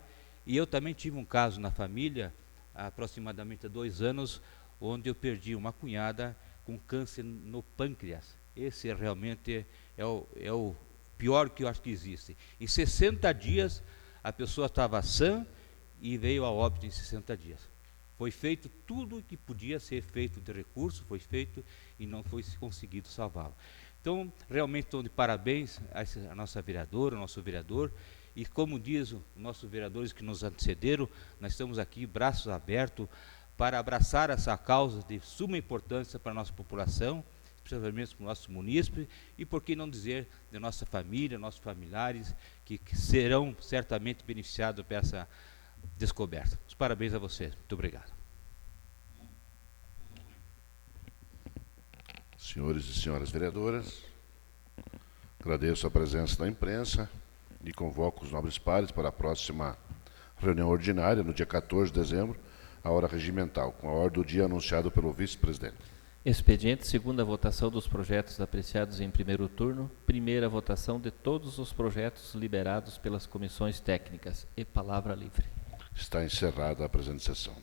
E eu também tive um caso na família, há aproximadamente 2 anos, onde eu perdi uma cunhada com câncer no pâncreas. Esse realmente é o pior que eu acho que existe. Em 60 dias a pessoa estava sã e veio a óbito em 60 dias. Foi feito tudo o que podia ser feito de recurso, foi feito e não foi conseguido salvá-lo. Então, realmente estou de parabéns a nossa vereadora, ao nosso vereador, e como diz os nossos vereadores que nos antecederam, nós estamos aqui, braços abertos, para abraçar essa causa de suma importância para a nossa população, especialmente para o nosso munícipe, e por que não dizer de nossa família, nossos familiares, que serão certamente beneficiados por essa descoberta. Os parabéns a vocês. Muito obrigado. Senhores e senhoras vereadoras, agradeço a presença da imprensa e convoco os nobres pares para a próxima reunião ordinária, no dia 14 de dezembro, a hora regimental, com a ordem do dia anunciado pelo vice-presidente. Expediente, segunda votação dos projetos apreciados em primeiro turno, primeira votação de todos os projetos liberados pelas comissões técnicas. E palavra livre. Está encerrada a presente sessão.